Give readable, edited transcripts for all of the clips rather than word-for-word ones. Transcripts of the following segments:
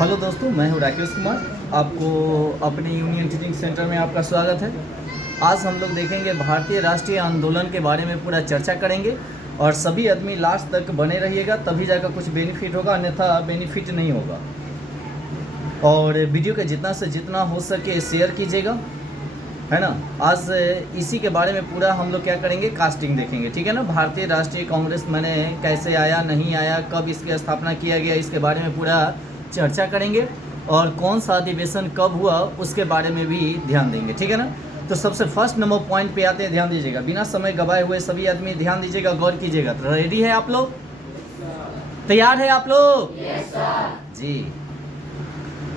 Hello दोस्तों, मैं हूं राकेश कुमार। आपको अपने यूनियन टीचिंग सेंटर में आपका स्वागत है। आज हम लोग देखेंगे भारतीय राष्ट्रीय आंदोलन के बारे में पूरा चर्चा करेंगे और सभी आदमी लास्ट तक बने रहिएगा, तभी जाकर कुछ बेनिफिट होगा, अन्यथा बेनिफिट नहीं होगा। और वीडियो के जितना से जितना हो सके शेयर कीजिएगा, है ना। आज इसी के बारे में पूरा हम लोग क्या करेंगे, कास्टिंग देखेंगे, ठीक है ना। भारतीय राष्ट्रीय कांग्रेस मैंने कैसे आया, नहीं आया, कब इसकी स्थापना किया गया, इसके बारे में पूरा चर्चा करेंगे और कौन सा अधिवेशन कब हुआ उसके बारे में भी ध्यान देंगे, ठीक है ना। तो सबसे फर्स्ट नंबर पॉइंट पे आते हैं, ध्यान दीजिएगा, बिना समय गवाए हुए सभी आदमी ध्यान दीजिएगा, गौर कीजिएगा। तो रेडी है आप लोग, तैयार है आप लोग? यस सर जी।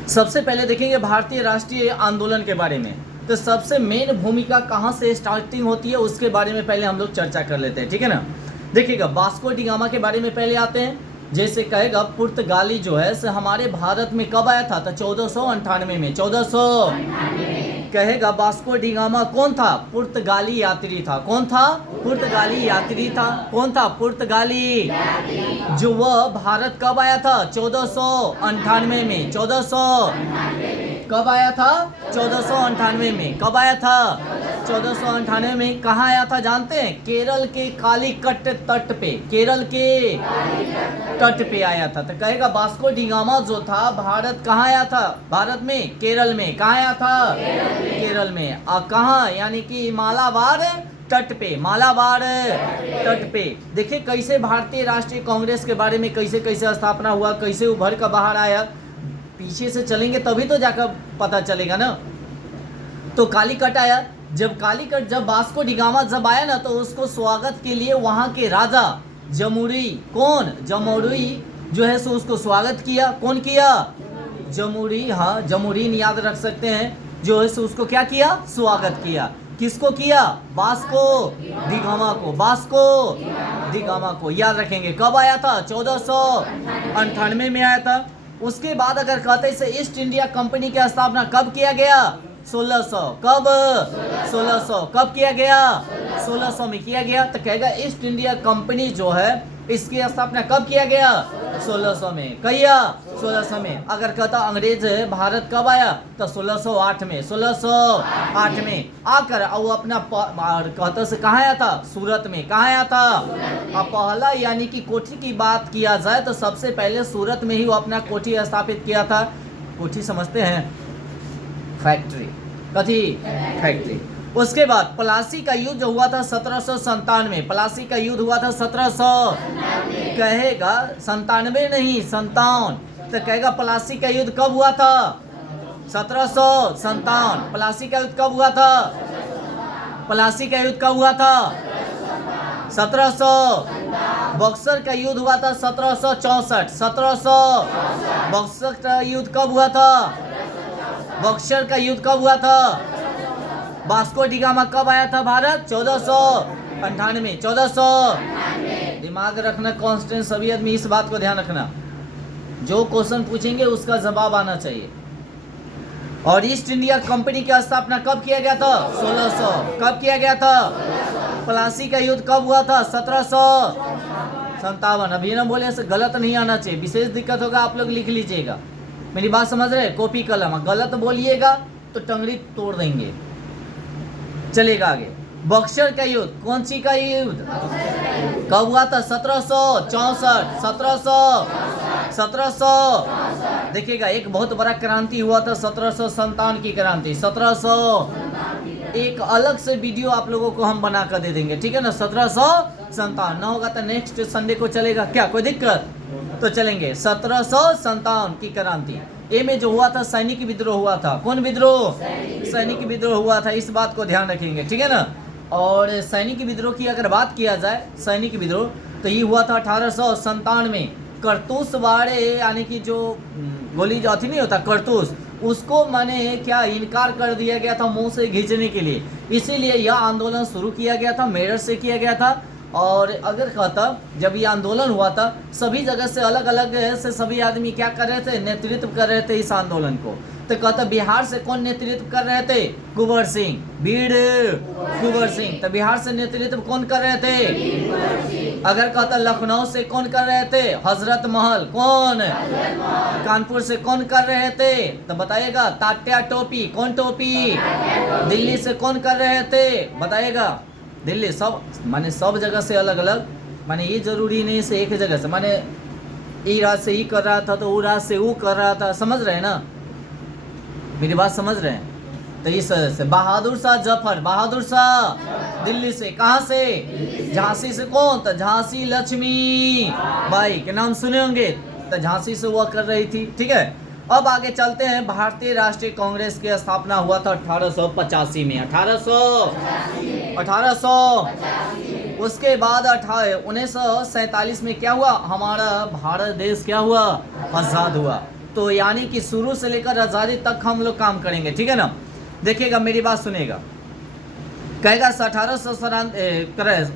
सबसे पहले देखेंगे भारतीय राष्ट्रीय आंदोलन के बारे में। तो सबसे मेन भूमिका कहाँ से स्टार्टिंग होती है उसके बारे में पहले हम लोग चर्चा कर लेते हैं, ठीक है ना। देखिएगा, वास्को डी गामा के बारे में पहले आते हैं। जैसे कहेगा पुर्तगाली जो है से हमारे भारत में कब आया था, तो 1498 में। 1400 कहेगा वास्को डी गामा कौन था? पुर्तगाली यात्री था। कौन था? पुर्तगाली यात्री था। कौन था? पुर्तगाली। जो वह भारत कब आया था? 1498 में। 1400 कब आया था? 1498 में। कब आया था? 1498 में। कहाँ आया था जानते हैं? केरल के कालीकट तट पे। केरल के तट पे आया था। तो कहेगा वास्को डी गामा जो था भारत कहाँ आया था? भारत में, केरल में। कहाँ आया था? केरल में। कहाँ? यानी कि मालाबार तट पे। मालाबार तट पे। देखिए कैसे भारतीय राष्ट्रीय कांग्रेस के बारे में कैसे कैसे स्थापना हुआ, कैसे उभर कर बाहर आया। पीछे से चलेंगे तभी तो जाकर पता चलेगा ना। तो कालीकट आया। जब वास्को डी गामा जब आया ना, तो उसको स्वागत के लिए वहाँ के राजा जमुरी, कौन? जमुरी जो है सो उसको स्वागत किया। कौन किया? जमुरी। हाँ, जमुरीन याद रख सकते हैं, जो है सो उसको क्या किया? स्वागत किया। किसको किया? वास्को डी गामा को। वास्को डी गामा को याद रखेंगे। कब आया था? 1498 में आया था। उसके बाद अगर कहते से ईस्ट इंडिया कंपनी की स्थापना कब किया गया? 1600। कब? 1600। कब किया गया? 1600 में किया गया। तो कहेगा ईस्ट इंडिया कंपनी जो है इसकी स्थापना कब किया गया? 1600 में। किया 1600 में। अगर कहता अंग्रेज भारत कब आया, तो 1608 में। 1608 में आकर और अपना कहता से कहाँ आया था? सूरत में। कहाँ आया था? अब पहला यानी कि कोठी की बात किया जाए तो सबसे पहले सूरत में ही वो अपना कोठी स्थापित किया था। कोठी समझते हैं? फैक्ट्री। कथी? फैक्ट्री। उसके बाद प्लासी का युद्ध हुआ था 1797। प्लासी का युद्ध हुआ था 1700 कहेगा 97 नहीं 57। तो कहेगा प्लासी का युद्ध कब हुआ था? 1757। प्लासी का युद्ध कब हुआ था? प्लासी का युद्ध कब हुआ था? 1700। बक्सर का युद्ध हुआ था 1764। 1700। बक्सर का युद्ध कब हुआ था? बक्सर का युद्ध कब हुआ था? वास्को डी गामा कब आया था भारत? 1498। 1400। दिमाग रखना कांस्टेंट, सभी आदमी इस बात को ध्यान रखना, जो क्वेश्चन पूछेंगे उसका जवाब आना चाहिए। और ईस्ट इंडिया कंपनी की स्थापना कब किया गया था? 1600। कब किया गया था? प्लासी का युद्ध कब हुआ था? 1757। अभी ना बोले ऐसे गलत नहीं आना चाहिए, विशेष दिक्कत होगा आप लोग लिख लीजिएगा। मेरी बात समझ रहे? कॉपी कलम, गलत बोलिएगा तो टंगड़ी तोड़ देंगे। चलेगा आगे। बक्सर का युद्ध, कौन सी का युद्ध कब हुआ था? 1764। 1700। देखिएगा एक बहुत बड़ा क्रांति हुआ था 1757 की क्रांति। 1700 एक अलग से वीडियो आप लोगों को हम बना कर दे देंगे, ठीक है ना। 1757 ना होगा तो नेक्स्ट संडे को चलेगा क्या? कोई दिक्कत? तो चलेंगे। 1757 की क्रांति। ए में जो हुआ था सैनिक विद्रोह हुआ था। कौन विद्रोह? सैनिक विद्रोह हुआ था। इस बात को ध्यान रखेंगे, ठीक है ना। और सैनिक विद्रोह की अगर बात किया जाए, सैनिक विद्रोह तो ये हुआ था 1897 में। करतूस वाड़े यानी कि जो गोली जो अथी नहीं होता करतूस, उसको मैंने क्या इनकार कर दिया गया था मुंह से खींचने के लिए। इसीलिए यह आंदोलन शुरू किया गया था, मेरठ से किया गया था। और अगर कहता जब ये आंदोलन हुआ था सभी जगह से अलग अलग से सभी आदमी क्या कर रहे थे, नेतृत्व कर रहे थे इस आंदोलन को। तो कहता बिहार से कौन नेतृत्व कर रहे थे, कुंवर सिंह, वीर कुंवर सिंह। तो बिहार से नेतृत्व कौन कर रहे थे। अगर कहता लखनऊ से कौन कर रहे थे, हजरत महल, कौन, कानपुर से कौन कर रहे थे, तो बताइएगा तात्या टोपी, कौन टोपी, दिल्ली से कौन कर रहे थे, बताइएगा दिल्ली। सब माने सब जगह से अलग अलग, माने ये जरूरी नहीं से एक जगह से, माने ई राज से ई कर रहा था तो वो राज से वो कर रहा था, समझ रहे हैं ना, मेरी बात समझ रहे हैं। तो इस से बहादुर शाह जफर, बहादुर शाह दिल्ली से, कहाँ से, झांसी से कौन, तो झांसी लक्ष्मी बाई के नाम सुने होंगे, तो झांसी से हुआ कर रही थी, ठीक है। अब आगे चलते हैं। भारतीय राष्ट्रीय कांग्रेस की स्थापना हुआ था 1885 में, 1800। उसके बाद 1947 में क्या हुआ, हमारा भारत देश क्या हुआ, आज़ाद हुआ। तो यानी कि शुरू से लेकर आज़ादी तक हम लोग काम करेंगे, ठीक है ना। देखिएगा मेरी बात सुनिएगा, कहेगा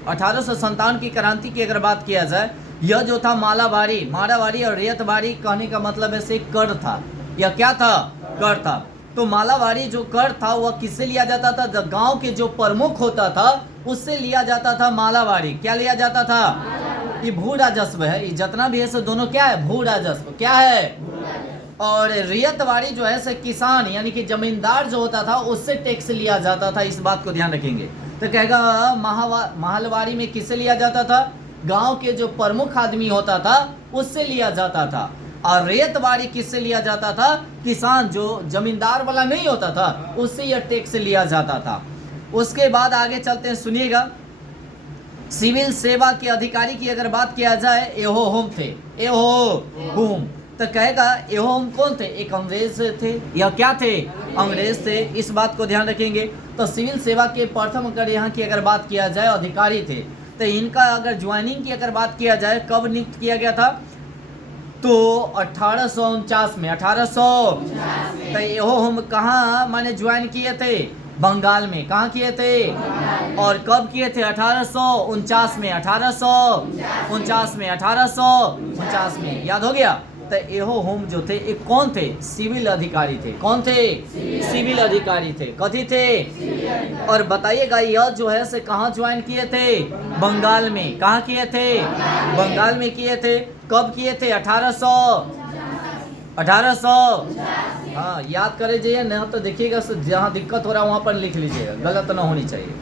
1857 की क्रांति की अगर बात किया जाए, यह जो था मालावारी और रेतवारी, कहने का मतलब ऐसे कर था, यह क्या था, कर था। तो मालावारी जो कर था वह किससे लिया जाता था, गांव के जो प्रमुख होता था उससे लिया जाता था मालावारी। क्या लिया जाता था, ये भू राजस्व है, ये जितना भी है सब दोनों क्या है, भू राजस्व, क्या है। और रियतवारी जो है से किसान यानी कि जमींदार जो होता था उससे टैक्स लिया जाता था, इस बात को ध्यान रखेंगे। तो कहेगा महलवारी में किससे लिया जाता था, गांव के जो प्रमुख आदमी होता था उससे लिया जाता था। और रेतवारी किससे लिया जाता था, किसान जो जमींदार वाला नहीं होता था उससे यह टैक्स लिया जाता था। उसके बाद आगे चलते हैं, सुनिएगा। सिविल सेवा के अधिकारी की अगर बात किया जाए, एहो होम थे, एहो होम। तो कहेगा एहो होम कौन थे, एक अंग्रेज थे, या क्या थे, अंग्रेज थे, इस बात को ध्यान रखेंगे। तो सिविल सेवा के प्रथम अगर यहाँ की अगर बात किया जाए अधिकारी थे। तो इनका अगर ज्वाइनिंग की अगर बात किया जाए, कब नियुक्त किया गया था, तो 1849 में, 1800। तो एहो होम कहाँ माने ज्वाइन किए थे, बंगाल में, कहाँ किए थे, और कब किए थे, 1849 में, 1849 में, 1849 में, याद हो गया। तो एहो होम जो थे एक कौन थे, सिविल अधिकारी थे, कौन थे, सिविल अधिकारी थे, कथी थे। और बताइएगा यह जो है से कहाँ ज्वाइन किए थे, बंगाल में, कहाँ किए थे, बंगाल में किए थे। कब किए थे, 1800। हाँ याद करे जाइए, ना तो देखिएगा जहाँ दिक्कत हो रहा है वहाँ पर लिख लीजिएगा, गलत ना होनी चाहिए।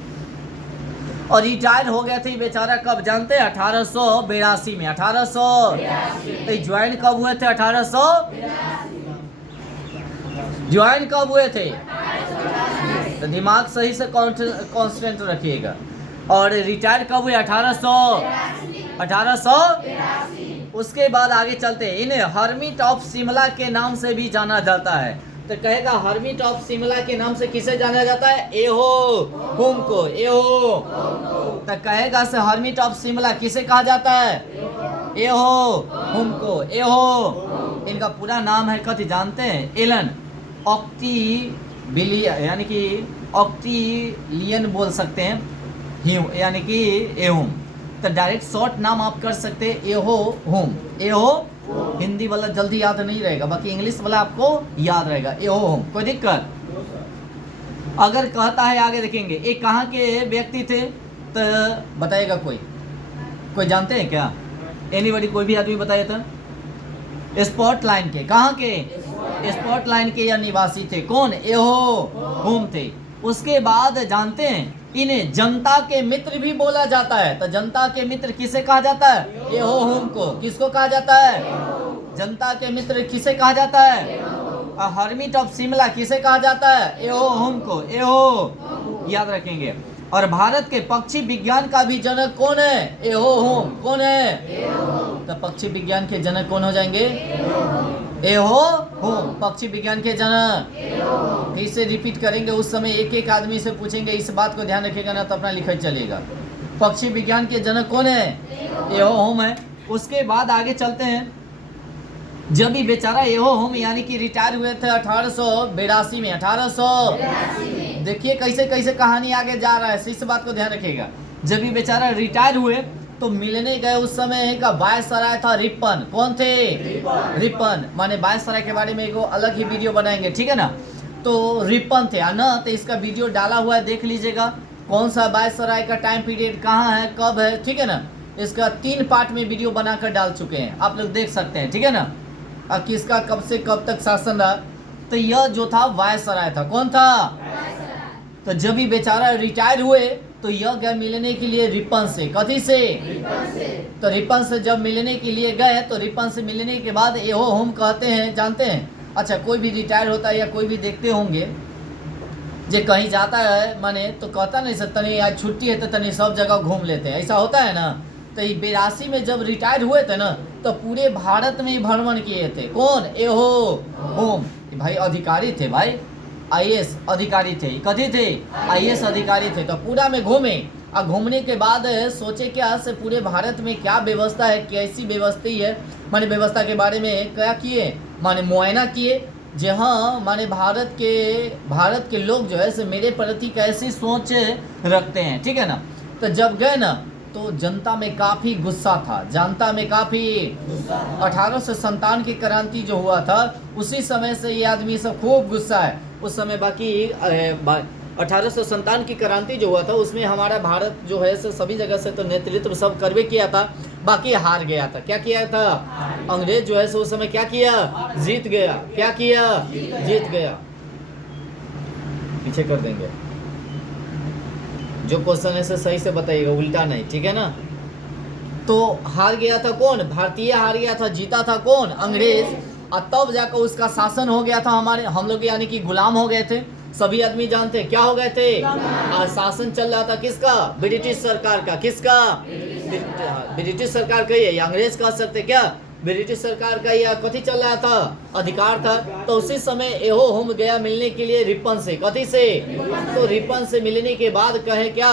और रिटायर हो गए थे बेचारा कब जानते हैं, 1882 में, 1800। ज्वाइन कब हुए थे, 1800 ज्वाइन कब हुए थे, तो दिमाग सही से कांस्टेंट रखिएगा। और रिटायर कब हुए, 1800। उसके बाद आगे चलते हैं, इन्हें हर्मिट ऑफ शिमला के नाम से भी जाना जाता है। तो कहेगा हर्मिट ऑफ शिमला के नाम से किसे जाना जाता है, एहो होम को, एहो। तो कहेगा से हर्मिट ऑफ शिमला किसे कहा जाता है, एहो होम को, एहो। इनका पूरा नाम है कथी जानते हैं, एलन ऑक्टिविलियन, यानी कि ऑक्टिलियन बोल सकते हैं, यानी कि एहोम। तो डायरेक्ट शॉर्ट नाम आप कर सकते हैं एहो होम, एहो। हिंदी वाला जल्दी याद नहीं रहेगा, बाकी इंग्लिश वाला आपको याद रहेगा, एहो होम, कोई दिक्कत। अगर कहता है आगे देखेंगे ये कहाँ के व्यक्ति थे, तो बताइएगा कोई जानते हैं क्या, एनीबॉडी, कोई भी आदमी बताइए तो। स्पॉटलाइन के, कहाँ के, स्पॉटलाइन के या निवासी थे, कौन, एहो होम थे। उसके बाद जानते हैं इन्हें जनता के मित्र भी बोला जाता है। तो जनता के मित्र किसे कहा जाता है, एहो होम को। किसको कहा जाता है, जनता के मित्र किसे कहा जाता है, हर्मिट ऑफ शिमला किसे कहा जाता है, एहो होम को, एहो, याद रखेंगे। और भारत के पक्षी विज्ञान का भी जनक कौन है, एहो होम, कौन है, तो पक्षी विज्ञान के जनक कौन हो जाएंगे, एहो होम, पक्षी विज्ञान के जनक। फिर से रिपीट करेंगे, उस समय एक एक आदमी से पूछेंगे, इस बात को ध्यान रखिएगा ना तो अपना लिखा चलेगा। पक्षी विज्ञान के जनक कौन है, एहो होम है। उसके बाद आगे चलते हैं, जब भी बेचारा एहो होम यानी कि रिटायर हुए थे 1882 में, 1800। देखिए कैसे कैसे कहानी आगे जा रहा है, इस बात को ध्यान रखिएगा। जब ये बेचारा रिटायर हुए तो मिलने गए, उस समय का वायसराय था रिपन। कौन थे? रिपन। माने वायसराय के बारे में एक अलग ही वीडियो बनाएंगे, ठीक है ना। तो रिपन थे ना, तो इसका वीडियो डाला हुआ है, देख लीजिएगा कौन सा वायसराय का टाइम पीरियड कहाँ है, कब है, ठीक है ना। इसका 3 पार्ट में वीडियो बनाकर डाल चुके हैं, आप लोग देख सकते हैं, ठीक है ना। और किसका कब से कब तक शासन रहा, तो यह जो था वायसराय था। कौन था? तो जब ही बेचारा रिटायर हुए तो यह गए मिलने के लिए रिपन से। कथी से? तो रिपन से जब मिलने के लिए गए तो रिपन से मिलने के बाद एहो होम कहते हैं, जानते हैं। अच्छा, कोई भी रिटायर होता है या कोई भी देखते होंगे जे कहीं जाता है माने तो कहता नहीं सर तनी आज छुट्टी है तो तनी सब जगह घूम लेते हैं, ऐसा होता है ना। तो 82 में जब रिटायर हुए थे ना तो पूरे भारत में भ्रमण किए थे। कौन? एहो होम। भाई अधिकारी थे, भाई आईएएस अधिकारी थे। कथी थे? आईएएस अधिकारी थे। तो पूरा में घूमे और घूमने के बाद सोचे क्या से पूरे भारत में क्या व्यवस्था है, कैसी व्यवस्था है, माने व्यवस्था के बारे में क्या किए, माने मुआयना किए। जहाँ माने भारत के लोग जो है से मेरे प्रति कैसी सोच रखते हैं, ठीक है ना। तो जब गए ना तो जनता में काफ़ी गुस्सा था, जनता में काफ़ी 1857 की क्रांति जो हुआ था उसी समय से ये आदमी सब खूब गुस्सा है उस समय। बाकी 1857 की क्रांति जो हुआ था उसमें हमारा भारत जो है से सभी जगह से तो नेतृत्व सब करवे किया था, बाकी हार गया था। क्या किया था? अंग्रेज जो है से उस समय क्या किया? जीत गया। क्या किया? जीत गया। पीछे कर देंगे, जो क्वेश्चन है से सही से बताइएगा, उल्टा नहीं, ठीक है ना। तो हार गया था कौन? भारतीय हार गया था, जीता था कौन? अंग्रेज। और तब जाकर उसका शासन हो गया था, हम लोग यानी कि गुलाम हो गए थे। सभी आदमी जानते हैं क्या हो गए थे। और शासन चल रहा था किसका? ब्रिटिश सरकार का। किसका? ब्रिटिश सरकार का। ये अंग्रेज कह सकते क्या? ब्रिटिश सरकार का यह कथी चल रहा था? अधिकार था। तो उसी समय एहो होम गया मिलने के लिए रिपन से। कथी से? तो रिपन से मिलने के बाद कहे क्या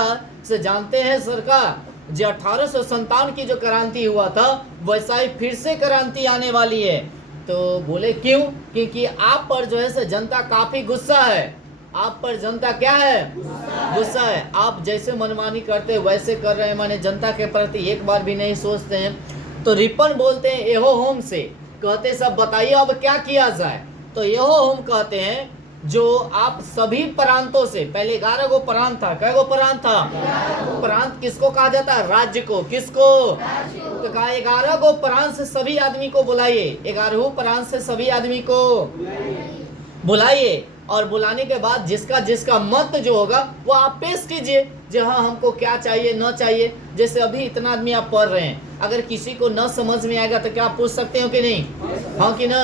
से जानते हैं सरकार, जो 1857 की जो क्रांति हुआ था वैसा ही फिर से क्रांति आने वाली है। तो बोले क्यों? क्योंकि आप पर जो है से जनता काफी गुस्सा है। आप पर जनता क्या है? गुस्सा है। आप जैसे मनमानी करते वैसे कर रहे हैं, माने जनता के प्रति एक बार भी नहीं सोचते हैं। तो रिपन बोलते हैं एहो होम से, कहते सब बताइए अब क्या किया जाए। तो एहो होम कहते हैं जो आप सभी प्रांतों से, पहले 11 गो प्रांत था। कै गो प्रांत था? प्रांत किसको कहा जाता है? राज्य को। किसको? तो कहा 11 गो प्रांत से सभी आदमी को बुलाइए। 11 प्रांत से सभी आदमी को बुलाइए और बुलाने के बाद जिसका जिसका मत जो होगा वो आप पेश कीजिए, जो हाँ हमको क्या चाहिए न चाहिए। जैसे अभी इतना आदमी आप पढ़ रहे हैं, अगर किसी को न समझ में आएगा तो क्या आप पूछ सकते हो कि नहीं? हाँ कि ना?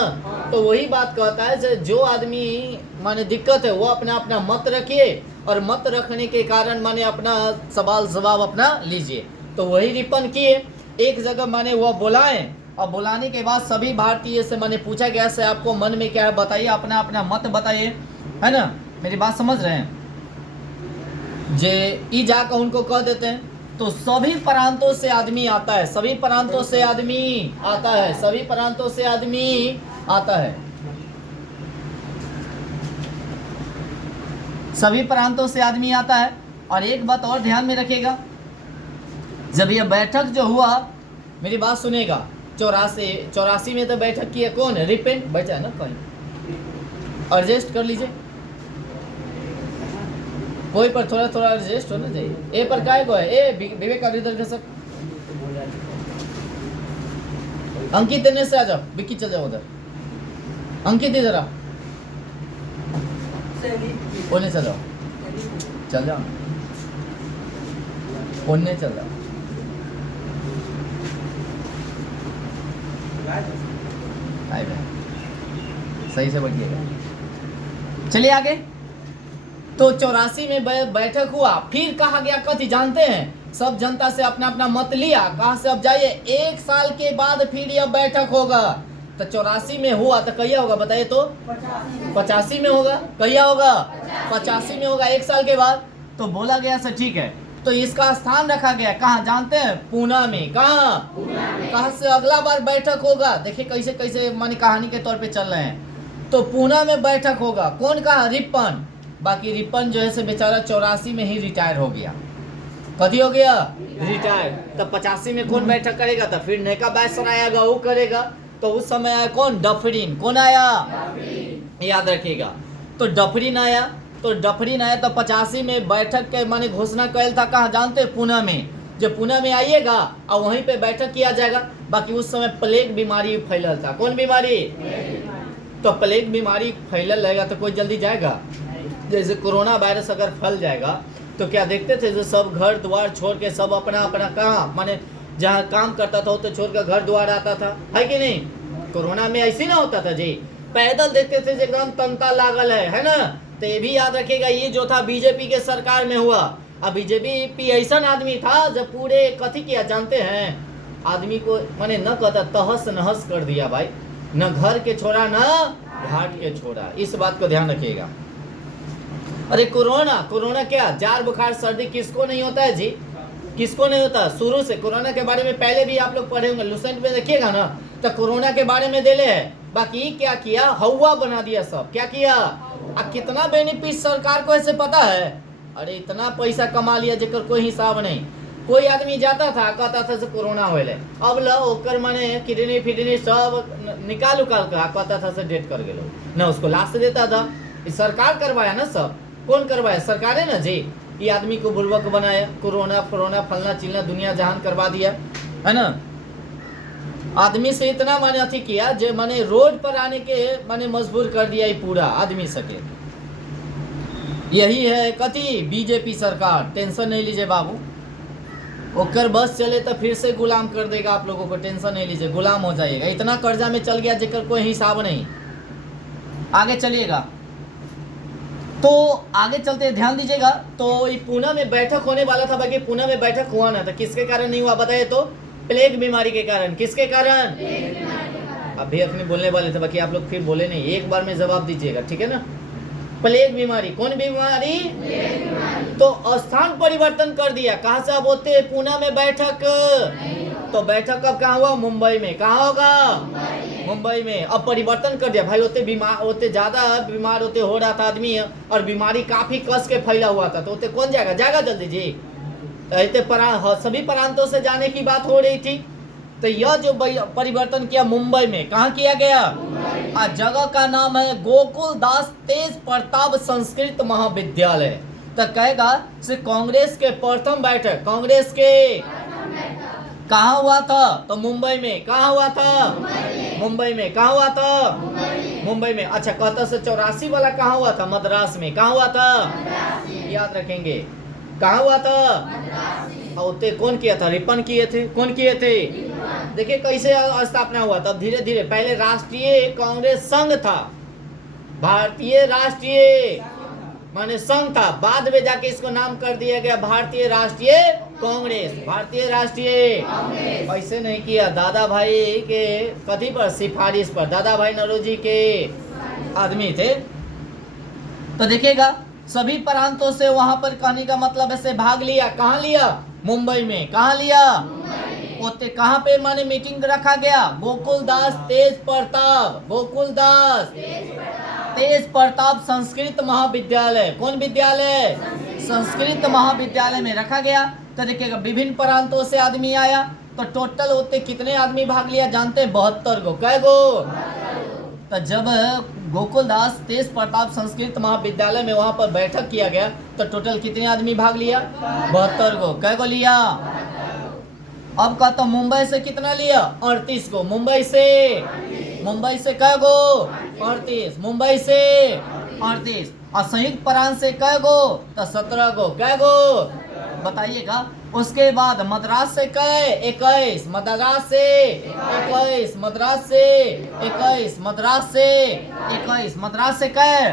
तो वही बात कहता है जो आदमी माने दिक्कत है वो अपना अपना मत रखिए और मत रखने के कारण माने अपना सवाल जवाब अपना लीजिए। तो वही रिपन किए, एक जगह माने वह बुलाएं और बुलाने के बाद सभी भारतीय से मैंने पूछा गया से आपको मन में क्या है बताइए, अपना अपना मत बताइए, है ना। मेरी बात समझ रहे हैं? जे ई जाकर उनको कह देते हैं तो सभी प्रांतों से आदमी आता है। सभी प्रांतों से आदमी आता है। सभी प्रांतों से आदमी आता है। सभी प्रांतों से आदमी आता है। और एक बात और ध्यान में रखिएगा, जब यह बैठक जो हुआ, मेरी बात सुनेगा, 84 में तो बैठक की है कौन? रिपेंट बैठा है ना, कहीं एडजस्ट कर लीजिए, कोई पर थोड़ा थोड़ा एडजस्ट होना चाहिए। ए पर काय को है? ए विवेक का इधर सब अंकित देने से आ जाओ, विक्की चल जाओ उधर। अंकित इधर आ, ओने चल जाओ, चल जाओ ओने चल जाओ। सही से बैठिएगा। चलिए आगे। तो 84 में बैठक हुआ, फिर कहा गया कथी जानते हैं? सब जनता से अपना अपना मत लिया, कहा से अब जाइए 1 साल के बाद फिर यह बैठक होगा। तो 84 में हुआ तो कहिया होगा बताइए तो? 85 में होगा। कहिया होगा? 85 में होगा, 1 साल के बाद। तो बोला गया से ठीक है, तो इसका स्थान रखा गया कहाँ जानते हैं? पूना में। कहाँ से अगला बार बैठक होगा? देखिए कैसे कैसे मानी कहानी के तौर पे चल रहे हैं। तो पूना में बैठक होगा। कौन कहा? रिपन। बाकी रिपन जो है से बेचारा 84 में ही रिटायर हो गया। कथी हो गया, रिटायर्ड। तब 85 में कौन बैठक करेगा, तो फिर नैका बायसर आएगा वो करेगा। तो उस समय आया कौन, डफरीन। कौन आया, याद रखिएगा। तो डफरीन आया, तो 85 में बैठक के माने घोषणा कैल था, कहाँ जानते, पुणे में। जो पुणे में आइएगा और वहीं पे बैठक किया जाएगा। बाकी उस समय प्लेग बीमारी फैलल था। कौन बीमारी, तो प्लेग बीमारी फैलल रहेगा तो कोई जल्दी जाएगा। जैसे कोरोना वायरस अगर फैल जाएगा तो क्या देखते थे, जो सब घर द्वार छोड़ के सब अपना अपना कहाँ माने जहाँ काम करता था तो छोड़ कर घर द्वार आता था, है कि नहीं। कोरोना में ऐसे ना होता था जी, पैदल देखते थे एकदम तंता लागल है ना। तो ये भी याद रखिएगा, ये जो था बीजेपी के सरकार में हुआ। अब बीजेपी ऐसा आदमी था जब पूरे कथी किया जानते हैं, आदमी को माने न कहता तहस नहस कर दिया भाई, न घर के छोड़ा न घाट के छोड़ा। इस बात को ध्यान रखिएगा। अरे कोरोना क्या, जार बुखार सर्दी किसको नहीं होता है जी, किसको नहीं होता। शुरू से कोरोना के बारे में पहले भी आप लोग पढ़े होंगे, लुसेंट में देखिएगा ना, तो कोरोना के बारे में देले है। बाकी क्या किया, हवा बना दिया सब। क्या किया, कितना बेनिफिट सरकार को ऐसे पता है। अरे इतना पैसा कमा लिया जेकर कोई हिसाब नहीं। कोई आदमी जाता था कहता था से कोरोना होले, अब ल ओकर माने किडनी फिडनी सब निकाल उकाल कर कहता था से डेट कर गेलो ना, उसको लाश देता था। ये सरकार करवाया ना सब। कौन करवाया, सरकार है ना जी। ये आदमी को बुर्बक बनाया, कोरोना फरोना फलना चिलना दुनिया जहान करवा दिया, है ना। आदमी से इतना माने अथी किया जो माने रोड पर आने के माने मजबूर कर दिया ये पूरा आदमी सके। यही है कथी, बीजेपी सरकार। टेंशन नहीं लीजिए बाबू, ओकर बस चले तो फिर से गुलाम कर देगा आप लोगों को। टेंशन नहीं लीजिए, गुलाम हो जाइएगा। इतना कर्जा में चल गया जेकर कोई हिसाब नहीं। आगे चलिएगा, तो आगे चलते ध्यान दीजिएगा। तो ये पुणे में बैठक होने वाला था, बाकी पुणे में बैठक हुआ ना, तो किसके कारण नहीं हुआ बताइए, तो प्लेग बीमारी के कारण। किसके कारण, अभी अपने बोलने वाले थे, बाकी आप लोग फिर बोले नहीं, एक बार में जवाब दीजिएगा, ठीक है ना। प्लेग बीमारी, कौन बीमारी, तो स्थान परिवर्तन कर दिया। कहाँ से अब होते, पुणे में बैठक, तो बैठक अब कहाँ हुआ, मुंबई में। कहाँ होगा, मुंबई में। अब परिवर्तन कर दिया भाई, होते बीमार, होते ज्यादा बीमार होते हो रहा था आदमी, और बीमारी काफी कस के फैला हुआ था, तो होते कौन जाएगा, जाएगा जल्दी जी। सभी प्रांतों से जाने की बात हो रही थी। तो यह जो परिवर्तन किया मुंबई में, कहाँ किया गया, आज जगह का नाम है गोकुल दास तेज प्रताप संस्कृत महाविद्यालय। तो कहेगा से कांग्रेस के प्रथम बैठक, कांग्रेस के कहाँ हुआ था, तो मुंबई में। कहाँ हुआ था, मुंबई में। कहाँ हुआ था, मुंबई में। अच्छा, कहता से 84 वाला कहाँ हुआ था, मद्रास में। कहाँ हुआ था, याद रखेंगे, कहाँ हुआ था, और कौन किया था, रिपन किए थे। कौन किए थे, देखिए कैसे स्थापना हुआ। तब धीरे धीरे पहले राष्ट्रीय कांग्रेस संघ था, भारतीय राष्ट्रीय माने संघ था, बाद में जाके इसको नाम कर दिया गया भारतीय राष्ट्रीय कांग्रेस। भारतीय राष्ट्रीय ऐसे नहीं किया, दादा भाई के कथी पर, सिफारिश पर, दादा भाई नौरोजी के आदमी थे। तो देखिएगा सभी प्रांतों से वहां पर कहने का मतलब ऐसे भाग लिया। कहाँ लिया, मुंबई में। कहाँ लिया, ओते कहाँ पे माने मीटिंग रखा गया, गोकुल दास तेज प्रताप, गोकुल दास तेज प्रताप संस्कृत महाविद्यालय। कौन विद्यालय, संस्कृत महाविद्यालय में रखा गया। तो देखिएगा विभिन्न प्रांतों से आदमी आया, तो टोटल होते कितने आदमी भाग लिया जानते हैं, 72 गो। कै गो, तो जब गोकुल दास तेज प्रताप संस्कृत महाविद्यालय में वहां पर बैठक किया गया, तो टोटल कितने आदमी भाग लिया, 72 गो। कै गो लिया, अब कहता मुंबई से कितना लिया, 38 गो। मुंबई से कै गो, 38। मुंबई से 38। और संयुक्त प्रांत से कै गो, तो 17 गो। कै गो बताइएगा। उसके बाद मद्रास से कै, 21। मद्रास से 21। मद्रास से 21। मद्रास से 21। मद्रास से कै,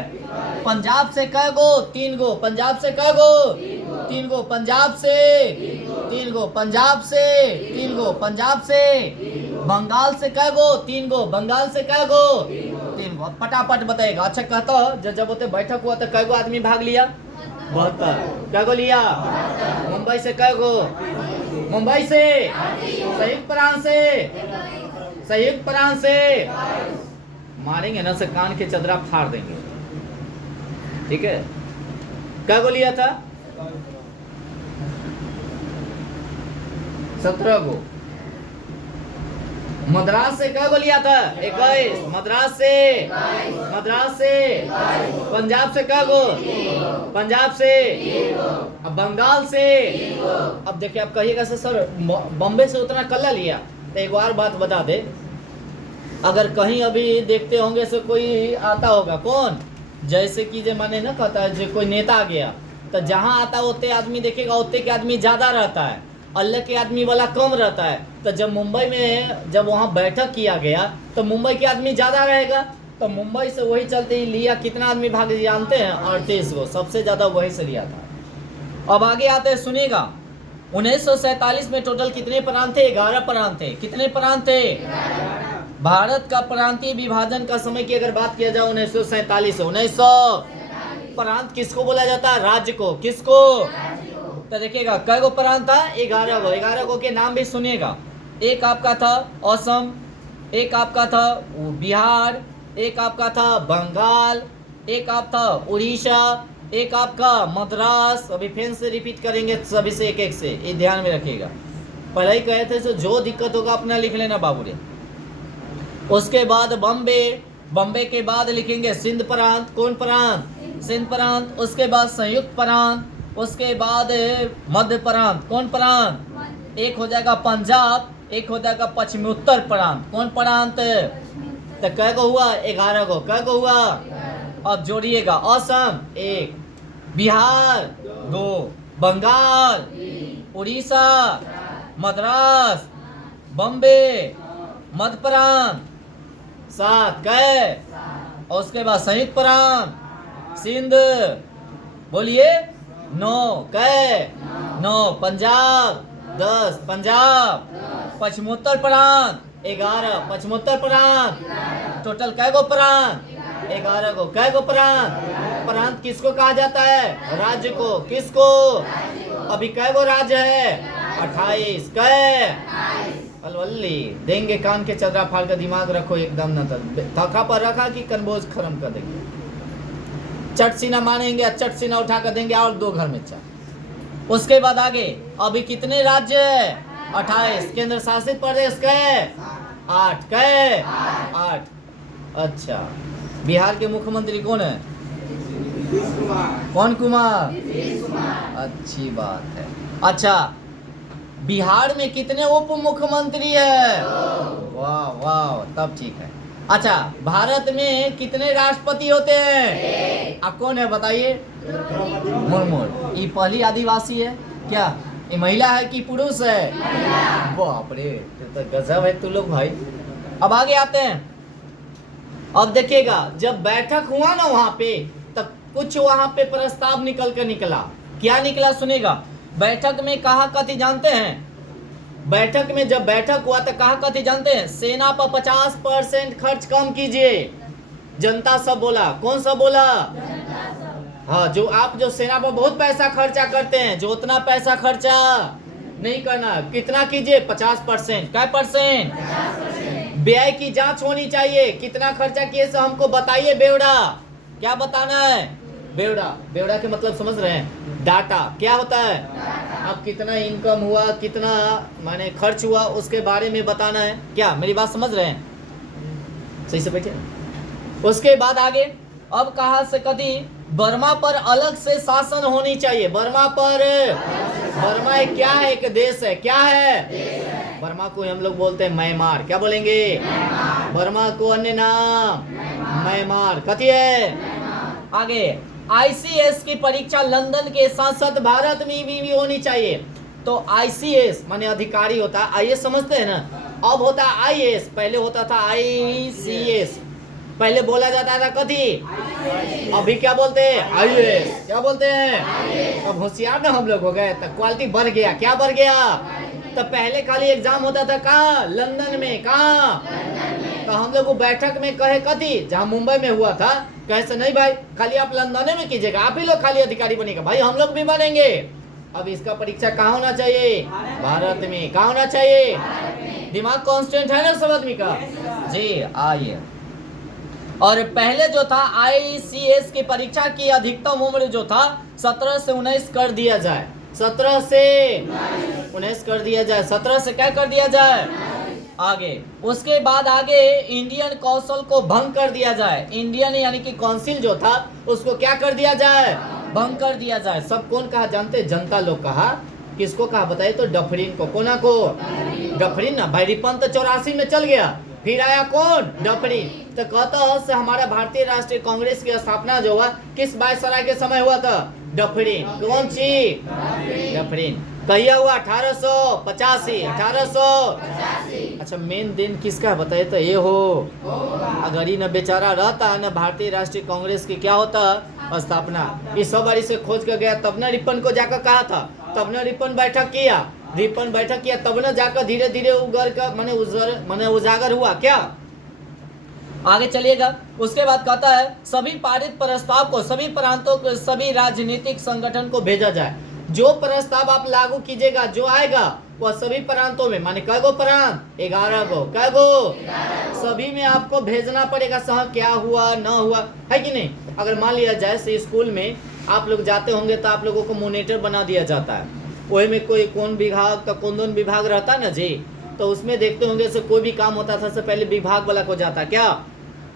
पंजाब से कै गो, 3 गो। पंजाब से कै गो, 3 गो। पंजाब से 3 गो। पंजाब से 3 गो। पंजाब से। बंगाल से कै गो, 3 गो। बंगाल से कै गो, 3 गो। फटाफट बताएगा। अच्छा कहता जब होते बैठक हुआ तो कै गो आदमी भाग लिया, 72। कै गो लिया, मुंबई से कै गो, मुंबई से, संयुक्त प्रांत से, संयुक्त प्रांत से मारेंगे ना से कान के चदरा फाड़ देंगे, ठीक है। कै गो लिया था, 17 गो। मद्रास से क्या गो लिया था? 21। मद्रास से पंजाब से क्या गो? पंजाब से। अब बंगाल से। अब देखिए, आप कहिएगा सर बॉम्बे से उतना कल्ला लिया, तो एक बार बात बता दे, अगर कहीं अभी देखते होंगे से कोई आता होगा, कौन, जैसे कि जो माने ना कहता है जो कोई नेता आ गया, तो जहाँ आता उतने आदमी देखेगा, उतने के आदमी ज्यादा रहता है, अल्लाह के आदमी वाला कम रहता है। तो जब मुंबई में जब वहाँ बैठक किया गया तो मुंबई के आदमी ज्यादा रहेगा, तो मुंबई से वही चलते ही लिया। कितना आदमी भाग जानते हैं? 38 गो, सबसे ज्यादा वही से लिया था। अब आगे आते हैं, सुनिएगा। 1947 में टोटल कितने प्रांत थे? 11 प्रांत थे। कितने प्रांत थे? भारत का प्रांतीय विभाजन का समय की अगर बात किया जाए 1947 से 1900, प्रांत किसको बोला जाता है? राज्य को। किसको? तो देखिएगा कई गो प्रांत था? 11 गो। 11 गो के नाम भी सुनिएगा। एक आपका था असम, एक आपका था बिहार, एक आपका था बंगाल, एक आप था उड़ीसा, एक आपका मद्रास। अभी फिर से रिपीट करेंगे सभी से एक एक से, ये ध्यान में रखिएगा। पहले ही कहे थे, जो दिक्कत होगा अपना लिख लेना बाबू रे। उसके बाद बम्बे, बम्बे के बाद लिखेंगे सिंध प्रांत। कौन प्रांत? सिंध प्रांत। उसके बाद संयुक्त प्रांत, उसके बाद मध्य प्रांत। कौन प्रांत? एक हो जाएगा पंजाब, एक हो जाएगा पश्चिमोत्तर प्रांत। कौन प्रांत? तो कै गो हुआ? 11 गो। कै गो हुआ? अब जोड़िएगा, असम 1, बिहार 2, बंगाल, उड़ीसा, मद्रास, बम्बे, मध्य प्रांत 7। कै? और उसके बाद संयुक्त प्रांत सिंध, बोलिए 9। कै? 9। पंजाब 10, पंजाब। पश्चिमोत्तर प्रांत 11, पश्चिमोत्तर प्रांत। टोटल कै गो प्रांत? 11 गो। कै गो प्रांत? प्रांत किसको कहा जाता है? राज्य को। किसको? अभी कै गो राज्य है? 28। कै? अलवल्ली देंगे कान के चदरा फाड़ का दिमाग रखो एकदम, न थका पर रखा कि कन्बोज खत्म कर देंगे। चट सीना मानेंगे, चट सीना उठा कर देंगे और 2 घर में चार। उसके बाद आगे अभी कितने राज्य है? 28। केंद्र शासित प्रदेश कै? 8। कै? 8। अच्छा, बिहार के मुख्यमंत्री कौन है? कौन कुमार? अच्छी बात है। अच्छा, बिहार में कितने उप मुख्यमंत्री है? वाह वाह, तब ठीक है। अच्छा, भारत में कितने राष्ट्रपति होते हैं? आप कौन है बताइए? मुर्मू। ये पहली आदिवासी है क्या? ये महिला है कि पुरुष है? बाप रे, तो गजब है तू लोग भाई। अब आगे आते हैं। अब देखिएगा, जब बैठक हुआ ना वहां पे, तब कुछ वहां पे प्रस्ताव निकल कर निकला। क्या निकला सुनेगा। बैठक में कहा कथी जानते हैं? बैठक में जब बैठक हुआ तो कहा कथी जानते हैं? सेना पर 50% खर्च कम कीजिए। जनता सब बोला। कौन सब बोला? हाँ, जो सेना पर बहुत पैसा खर्चा करते हैं, जो उतना पैसा खर्चा नहीं करना। कितना कीजिए? 50%। क्या परसेंट? व्यय की जांच होनी चाहिए। कितना खर्चा किए से हमको बताइए बेवड़ा। क्या बताना है? बेवड़ा। बेवड़ा के मतलब समझ रहे हैं? डाटा। क्या होता है? अब कितना इनकम हुआ, कितना माने खर्च हुआ, उसके बारे में बताना है। क्या मेरी बात समझ रहे हैं? सही से बैठे। उसके बाद आगे अब कहा से कभी बर्मा पर अलग से शासन होनी चाहिए। बर्मा पर, बर्मा एक क्या है? एक देश है। क्या है? बर्मा को हम लोग बोलते हैं म्यांमार। क्या बोलेंगे? बर्मा को अन्य नाम म्यांमार। कथी है? आगे ICS की परीक्षा लंदन के साथ साथ भारत में भी होनी चाहिए। तो ICS माने अधिकारी होता है, IAS समझते हैं ना, अब होता है IAS, पहले होता था ICS। पहले बोला जाता था कथी? अभी क्या बोलते हैं? IAS। क्या बोलते हैं? अब होशियार ना हम लोग हो गए, तो क्वालिटी बढ़ गया। क्या बढ़ गया? तो पहले खाली एग्जाम होता था कहाँ? लंदन में। कहाँ? तो हम लोग बैठक में कहे कथी? जहाँ मुंबई में हुआ था, कैसे नहीं भाई, खाली आप लंदन में कीजिएगा, आप ही लोग खाली अधिकारी बनेगा। भाई हम लोग भी बनेंगे। अब इसका परीक्षा कहाँ होना चाहिए? भारत में। कहाँ होना चाहिए? दिमाग कांस्टेंट है ना सब आदमी का? जी आइए। और पहले जो था ICS की परीक्षा की अधिकतम उम्र जो था 17 से 19 कर दिया जाए। 17 से 19 कर दिया जाए, 17 से क्या कर दिया जाए आगे। उसके बाद आगे इंडियन काउंसिल को भंग कर दिया जाए, इंडियन यानी कि काउंसिल जो था उसको क्या कर दिया जाए, भंग कर दिया जाए। सब कौन कहा जानते, जनता लोग कहा। किसको कहा बताइए तो, डफरिन को। कोना को, डफरिन ना भाई। रिपन तो 84 में चल गया, फिर आया कौन, डफरिन। तो कहता से हमारा भारतीय राष्ट्रीय कांग्रेस की स्थापना जो हुआ किस वायसराय के समय हुआ था, डफरिन। कौन सी, डफरिन। कहिया हुआ 1885, 1885। अच्छा मेन दिन किसका है बताइए तो, ये हो। अगर ये न बेचारा रहता न भारतीय राष्ट्रीय कांग्रेस की क्या होता स्थापना। इस सब बारी से खोज कर गया, तब न रिपन को जाकर कहा था, तब न रिपन बैठक किया, रिपन बैठक किया, तब न जाकर धीरे धीरे उगर का माने उजागर हुआ क्या। आगे चलिएगा। उसके बाद कहता है सभी पारित प्रस्ताव को सभी प्रांतों को, सभी राजनीतिक संगठन को भेजा जाए। जो प्रस्ताव आप लागू कीजिएगा, जो आएगा वह सभी प्रांतों में, माने कै गो प्रांत, 11 गो, कै गो, सभी में आपको भेजना पड़ेगा। सह क्या हुआ न हुआ है कि नहीं। अगर मान लिया जाए से स्कूल में आप लोग जाते होंगे तो आप लोगों को मॉनिटर बना दिया जाता है, वही में कोई कौन विभाग का कौन विभाग रहता है ना जी, तो उसमें देखते होंगे से कोई भी काम होता था से पहले विभाग वाला को जाता है क्या,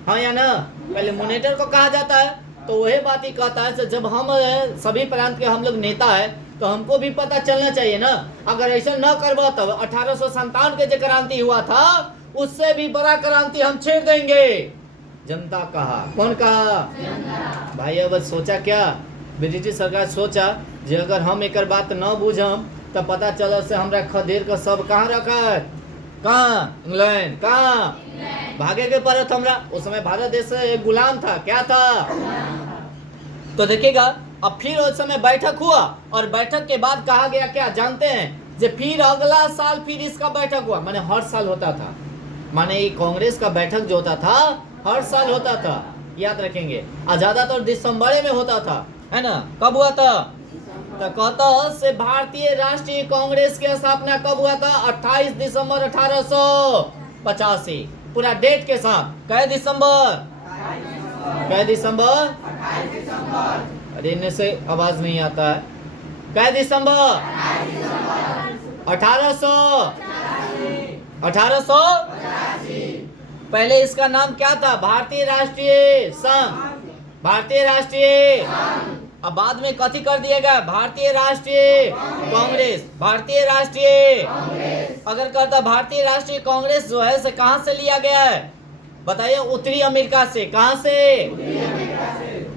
हाँ या ना, पहले मॉनिटर को कहा जाता है। तो वही बात ही कहता है जब हम सभी प्रांत के हम लोग नेता है तो हमको भी पता चलना चाहिए ना। अगर ऐसा न करवा तब 1857 के जो क्रांति हुआ था उससे भी बड़ा क्रांति हम छेड़ देंगे। जनता कहा, कौन कहा, भाई। अब सोचा क्या, ब्रिटिश सरकार सोचा जे अगर हम एक बात न बुझम तो पता चला से हमरा खदेड़ का सब कहाँ रखा है, कहाँ, इंग्लैंड। कहाँ भागे के पड़त हमरा, उस समय भारत देश एक गुलाम था, क्या था। तो देखिएगा अब फिर उस समय बैठक हुआ और बैठक के बाद कहा गया क्या जानते हैं, जे फिर अगला साल फिर इसका बैठक हुआ। माने हर साल होता था, माने ये कांग्रेस का बैठक जो होता था हर साल होता था, याद रखेंगे। और ज्यादातर दिसंबर में होता था, है ना। कब हुआ था, तो कहता से भारतीय राष्ट्रीय कांग्रेस की स्थापना कब हुआ था, 28 दिसंबर 1885, पूरा डेट के साथ। कै दिसंबर, कै दिसंबर, अरे इनमें से आवाज नहीं आता है। कै दिसंबर, 1800। पहले इसका नाम क्या था, भारतीय राष्ट्रीय संघ, भारतीय राष्ट्रीय। अब बाद में कथी कर दिया गया, भारतीय राष्ट्रीय कांग्रेस, भारतीय राष्ट्रीय। अगर कहता भारतीय राष्ट्रीय कांग्रेस जो है से कहां से लिया गया है बताइए, उत्तरी अमेरिका से। कहां से,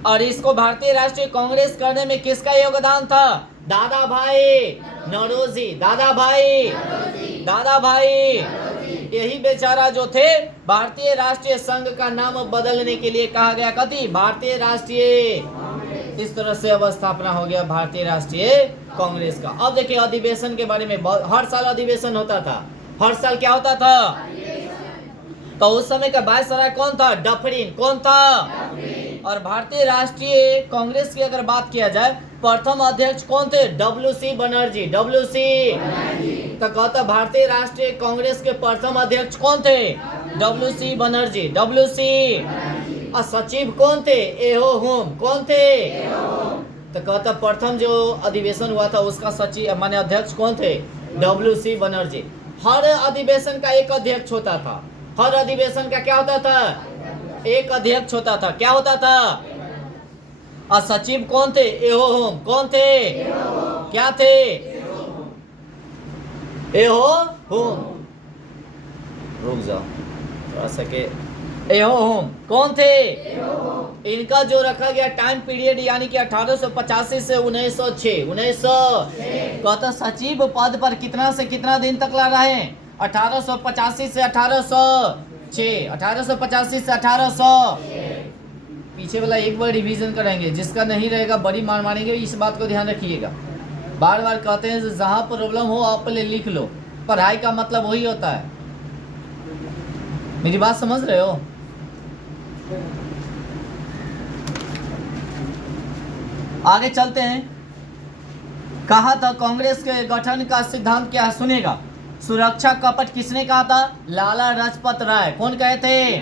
और इसको भारतीय राष्ट्रीय कांग्रेस करने में किसका योगदान था, दादा भाई नौरोजी, दादा भाई। यही बेचारा जो थे भारतीय राष्ट्रीय संघ का नाम बदलने के लिए कहा गया, कथी, भारतीय राष्ट्रीय। इस तरह से अवस्थापना हो गया भारतीय राष्ट्रीय कांग्रेस का। अब देखिए अधिवेशन के बारे में, हर साल अधिवेशन होता था, हर साल क्या होता था। तो उस समय का वायसराय कौन था, डफरिन। कौन था, और भारतीय राष्ट्रीय कांग्रेस की अगर बात किया जाए प्रथम अध्यक्ष कौन थे, WC बनर्जी, WC। तो कहता भारतीय राष्ट्रीय कांग्रेस के प्रथम अध्यक्ष कौन थे, WC बनर्जी, WC। और सचिव कौन थे, एहो होम। कौन थे, तो कहता प्रथम जो अधिवेशन हुआ था उसका सचिव माने अध्यक्ष कौन थे, WC बनर्जी। हर अधिवेशन का एक अध्यक्ष होता था, हर अधिवेशन का क्या होता था, एक अध्यक्ष होता था। क्या होता था, और सचिव कौन थे, एहो होम। कौन थे, क्या थे, एहो होम। रुक जाओ थोड़ा सा के, एहो होम कौन थे, इनका जो रखा गया टाइम पीरियड यानी कि 1885 से 1906। कहता सचिव पद पर कितना से कितना दिन तक लगा है, 1885 से 1806, 1885 से 1800। पीछे वाला एक बार रिवीजन करेंगे, जिसका नहीं रहेगा बड़ी मार मारेंगे, इस बात को ध्यान रखिएगा। बार बार कहते हैं जहाँ प्रॉब्लम हो आप पहले लिख लो, पढ़ाई का मतलब वही होता है। मेरी बात समझ रहे हो। आगे चलते हैं। कहा था कांग्रेस के गठन का सिद्धांत क्या है सुनेगा। सुरक्षा कपट किसने कहा था, लाला लाजपत राय। कौन कहे थे,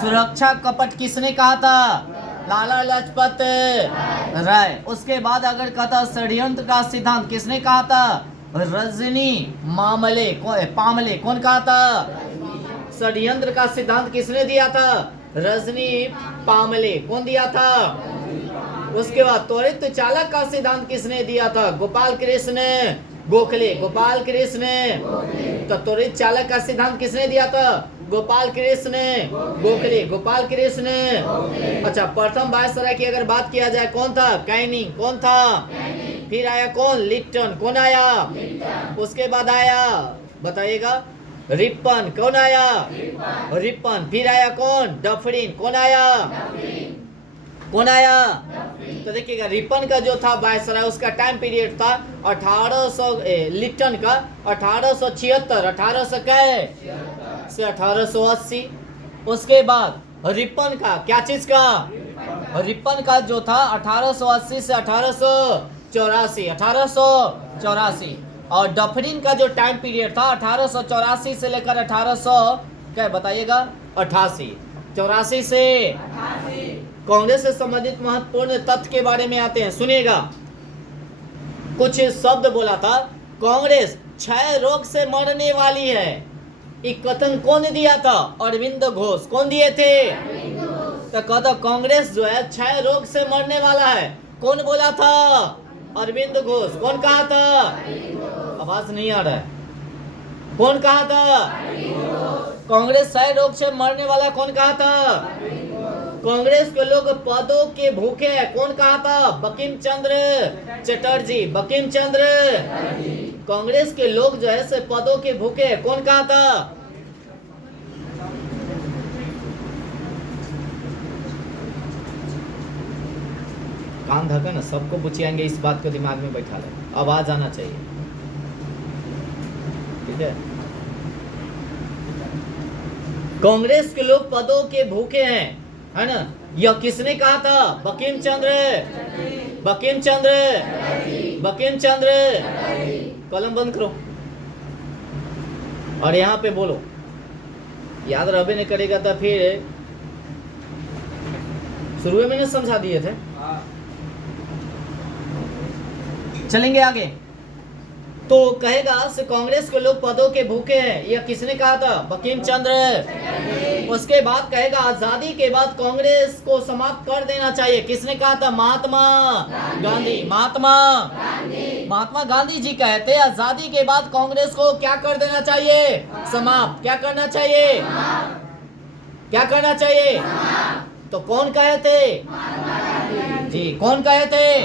सुरक्षा कपट किसने कहा था, लाला लाजपत राय। उसके बाद अगर कहता षड्यंत्र का सिद्धांत किसने कहा था? रजनी पामले। कौन कहा था? षड्यंत्र का सिद्धांत किसने दिया था? रजनी पामले। कौन दिया था? उसके बाद त्वरित चालक का सिद्धांत किसने दिया था? गोपाल कृष्ण गोखले। गोपाल कृष्ण। तो त्वरित चालक का सिद्धांत किसने दिया था? गोपाल कृष्ण गोखले। गोपाल कृष्ण। अच्छा, प्रथम वायसराय की अगर बात किया जाए कौन था? कैनिंग। कौन था? फिर आया कौन? लिप्टन। कौन आया? उसके बाद आया, बताइएगा, रिपन। कौन आया? रिपन। फिर आया कौन? डफरिन। कौन आया? कौन आया? तो देखिएगा, रिपन का जो था वायसराय, उसका टाइम पीरियड था 1800, लिप्टन का 1876, 1800 से 1880। उसके बाद रिपन का, क्या चीज का? रिपन का जो था 1880 से 1884, 1884। और डफरिन का जो टाइम पीरियड था 1884 से लेकर 1800, क्या बताइएगा, 88, 84 से। कांग्रेस से संबंधित महत्वपूर्ण तथ्य के बारे में आते हैं, सुनिएगा। कुछ शब्द बोला था, कांग्रेस क्षय रोग से मरने वाली है। ये कथन कौन दिया था? अरविंद घोष। कौन दिए थे? तो कहता कांग्रेस जो है क्षय रोग से मरने वाला है। कौन बोला था? अरविंद घोष। कौन कहा था? आवाज नहीं आ रहा है। कौन कहा था? कांग्रेस क्षय रोग से मरने वाला कौन कहा था? कांग्रेस के लोग पदों के भूखे हैं। कौन कहा था? बंकिम चंद्र चटर्जी। बंकिम चंद्र। कांग्रेस के लोग जो है से पदों के भूखे हैं। कौन कहा था? कान धक्का ना, सबको बुचियाएंगे, इस बात को दिमाग में बैठा ले, आवाज आना चाहिए, ठीक है। कांग्रेस के लोग पदों के भूखे हैं, है ना? यह किसने कहा था? बंकिम चंद्र। बंकिम चंद्र। बंकिम चंद्र। कलम बंद करो और यहाँ पे बोलो, याद रहबे नहीं करेगा तो फिर शुरू में समझा दिए थे। चलेंगे आगे। तो कहेगा से कांग्रेस के लोग पदों के भूखे हैं, यह किसने कहा था? बंकिम चंद्र। उसके बाद कहेगा आजादी के बाद कांग्रेस को समाप्त कर देना चाहिए। किसने कहा था? महात्मा गांधी। महात्मा गांधी जी कहते आजादी के बाद कांग्रेस को क्या कर देना चाहिए? समाप्त। क्या करना चाहिए? क्या करना चाहिए? तो कौन कहे थे? जी, कौन कहे थे?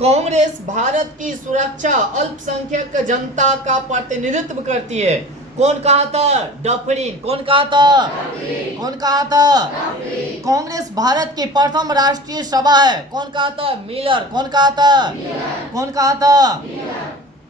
कांग्रेस भारत की सुरक्षा, अल्पसंख्यक जनता का प्रतिनिधित्व करती है। कौन कहा था? डफरिन। कौन कहा था? कौन कहा था? कांग्रेस भारत की प्रथम राष्ट्रीय सभा है। कौन कहा था? मिलर। कौन कहा था? कौन कहा था?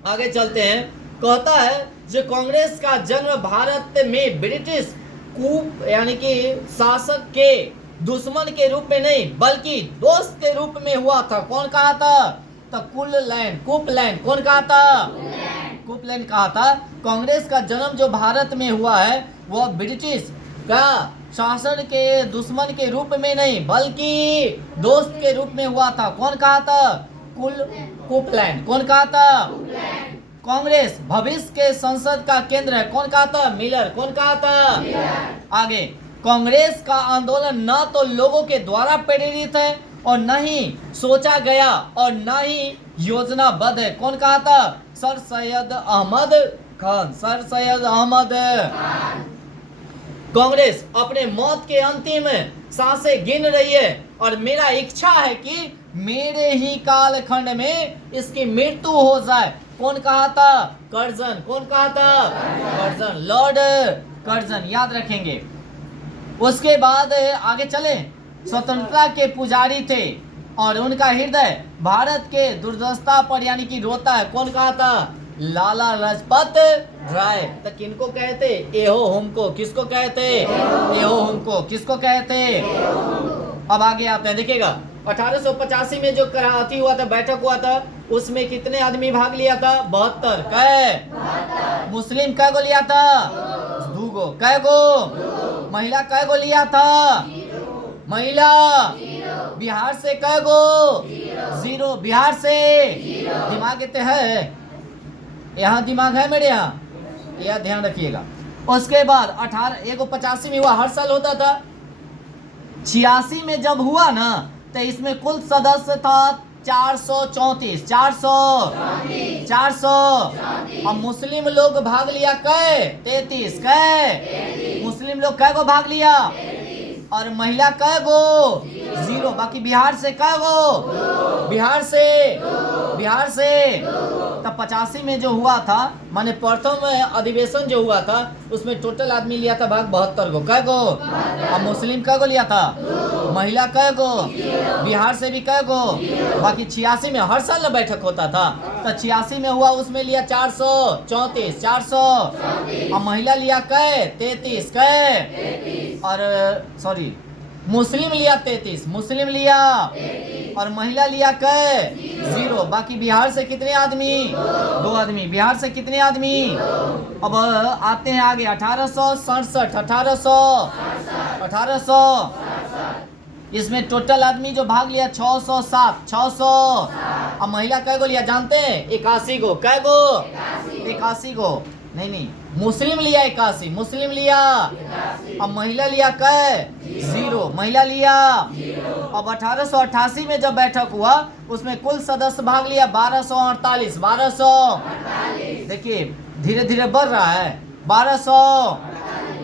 आगे चलते हैं। कहता है जो कांग्रेस का जन्म भारत में ब्रिटिश कूप यानी कि शासक के दुश्मन के रूप में नहीं बल्कि दोस्त के रूप में हुआ था। कौन कहा था? तो कूपलैंड। कौन कहा था? कूपलैंड कहा था। कांग्रेस का जन्म जो भारत में हुआ है वह ब्रिटिश का शासन के दुश्मन के रूप में नहीं बल्कि दोस्त के रूप में हुआ था। कौन कहा था? कूपलैंड। कौन कहा था? कांग्रेस भविष्य के संसद का केंद्र है। कौन कहा था? मिलर। कौन कहा था? आगे, कांग्रेस का आंदोलन न तो लोगों के द्वारा प्रेरित है और न ही सोचा गया और न ही योजनाबद्ध है। कौन कहा था? सर सैयद अहमद खान। सर सैयद अहमद खान। कांग्रेस अपने मौत के अंतिम सांसें गिन रही है और मेरा इच्छा है कि मेरे ही कालखंड में इसकी मृत्यु हो जाए। कौन कहा था? कर्जन। कौन कहा था? कर्जन। लॉर्ड कर्जन, याद रखेंगे। उसके बाद आगे चले। स्वतंत्रता के पुजारी थे और उनका हृदय भारत के दुर्दशा पर यानी कि रोता है। कौन कहा था? लाला लाजपत राय। तो किनको कहते? एहो हमको। किसको कहते? एहो हमको। किसको कहते? अब आगे आते हैं, देखिएगा 1885 में जो कराची हुआ था, बैठक हुआ था, उसमें कितने आदमी भाग लिया था? 72। कै मुस्लिम कै गो लिया था? 2 गो। कै गो? महिला कै गो लिया था? महिला बिहार से कै गो 0, बिहार से दिमाग इतने है, यहाँ दिमाग है मेरे यहाँ, यह ध्यान रखिएगा। उसके बाद 85 में हुआ, हर साल होता था। 86 में जब हुआ ना तो इसमें कुल सदस्य था 434, 400। और मुस्लिम लोग भाग लिया कै 33, कै मुस्लिम लोग कै गो भाग लिया, और महिला कै गो 0। बाकी बिहार से कै गो, बिहार से तब 85 में जो हुआ था, माने प्रथम अधिवेशन जो हुआ था उसमें टोटल आदमी लिया था भाग 72 गो, कै गो, और मुस्लिम कै गो लिया था, महिला कै गो, बिहार से भी कै गो। बाकी 86 में हर साल बैठक होता था, तो 86 में हुआ उसमें लिया 434, 400, और महिला लिया कै 33, कै, और सॉरी मुस्लिम लिया 33, मुस्लिम लिया, और महिला लिया कै 0। बाकी बिहार से कितने आदमी, 2 आदमी, बिहार से कितने आदमी। अब आते हैं आगे 1867, 1800 इसमें टोटल आदमी जो भाग लिया 607, 600, और महिला कै गो लिया जानते हैं, 81 गो, कै गो 81 गो, नहीं मुस्लिम लिया 81, मुस्लिम लिया, अब महिला लिया कै 0, महिला लिया। अब 1888 में जब बैठक हुआ उसमें कुल सदस्य भाग लिया 1248, 1200, देखिए धीरे धीरे बढ़ रहा है, 1200,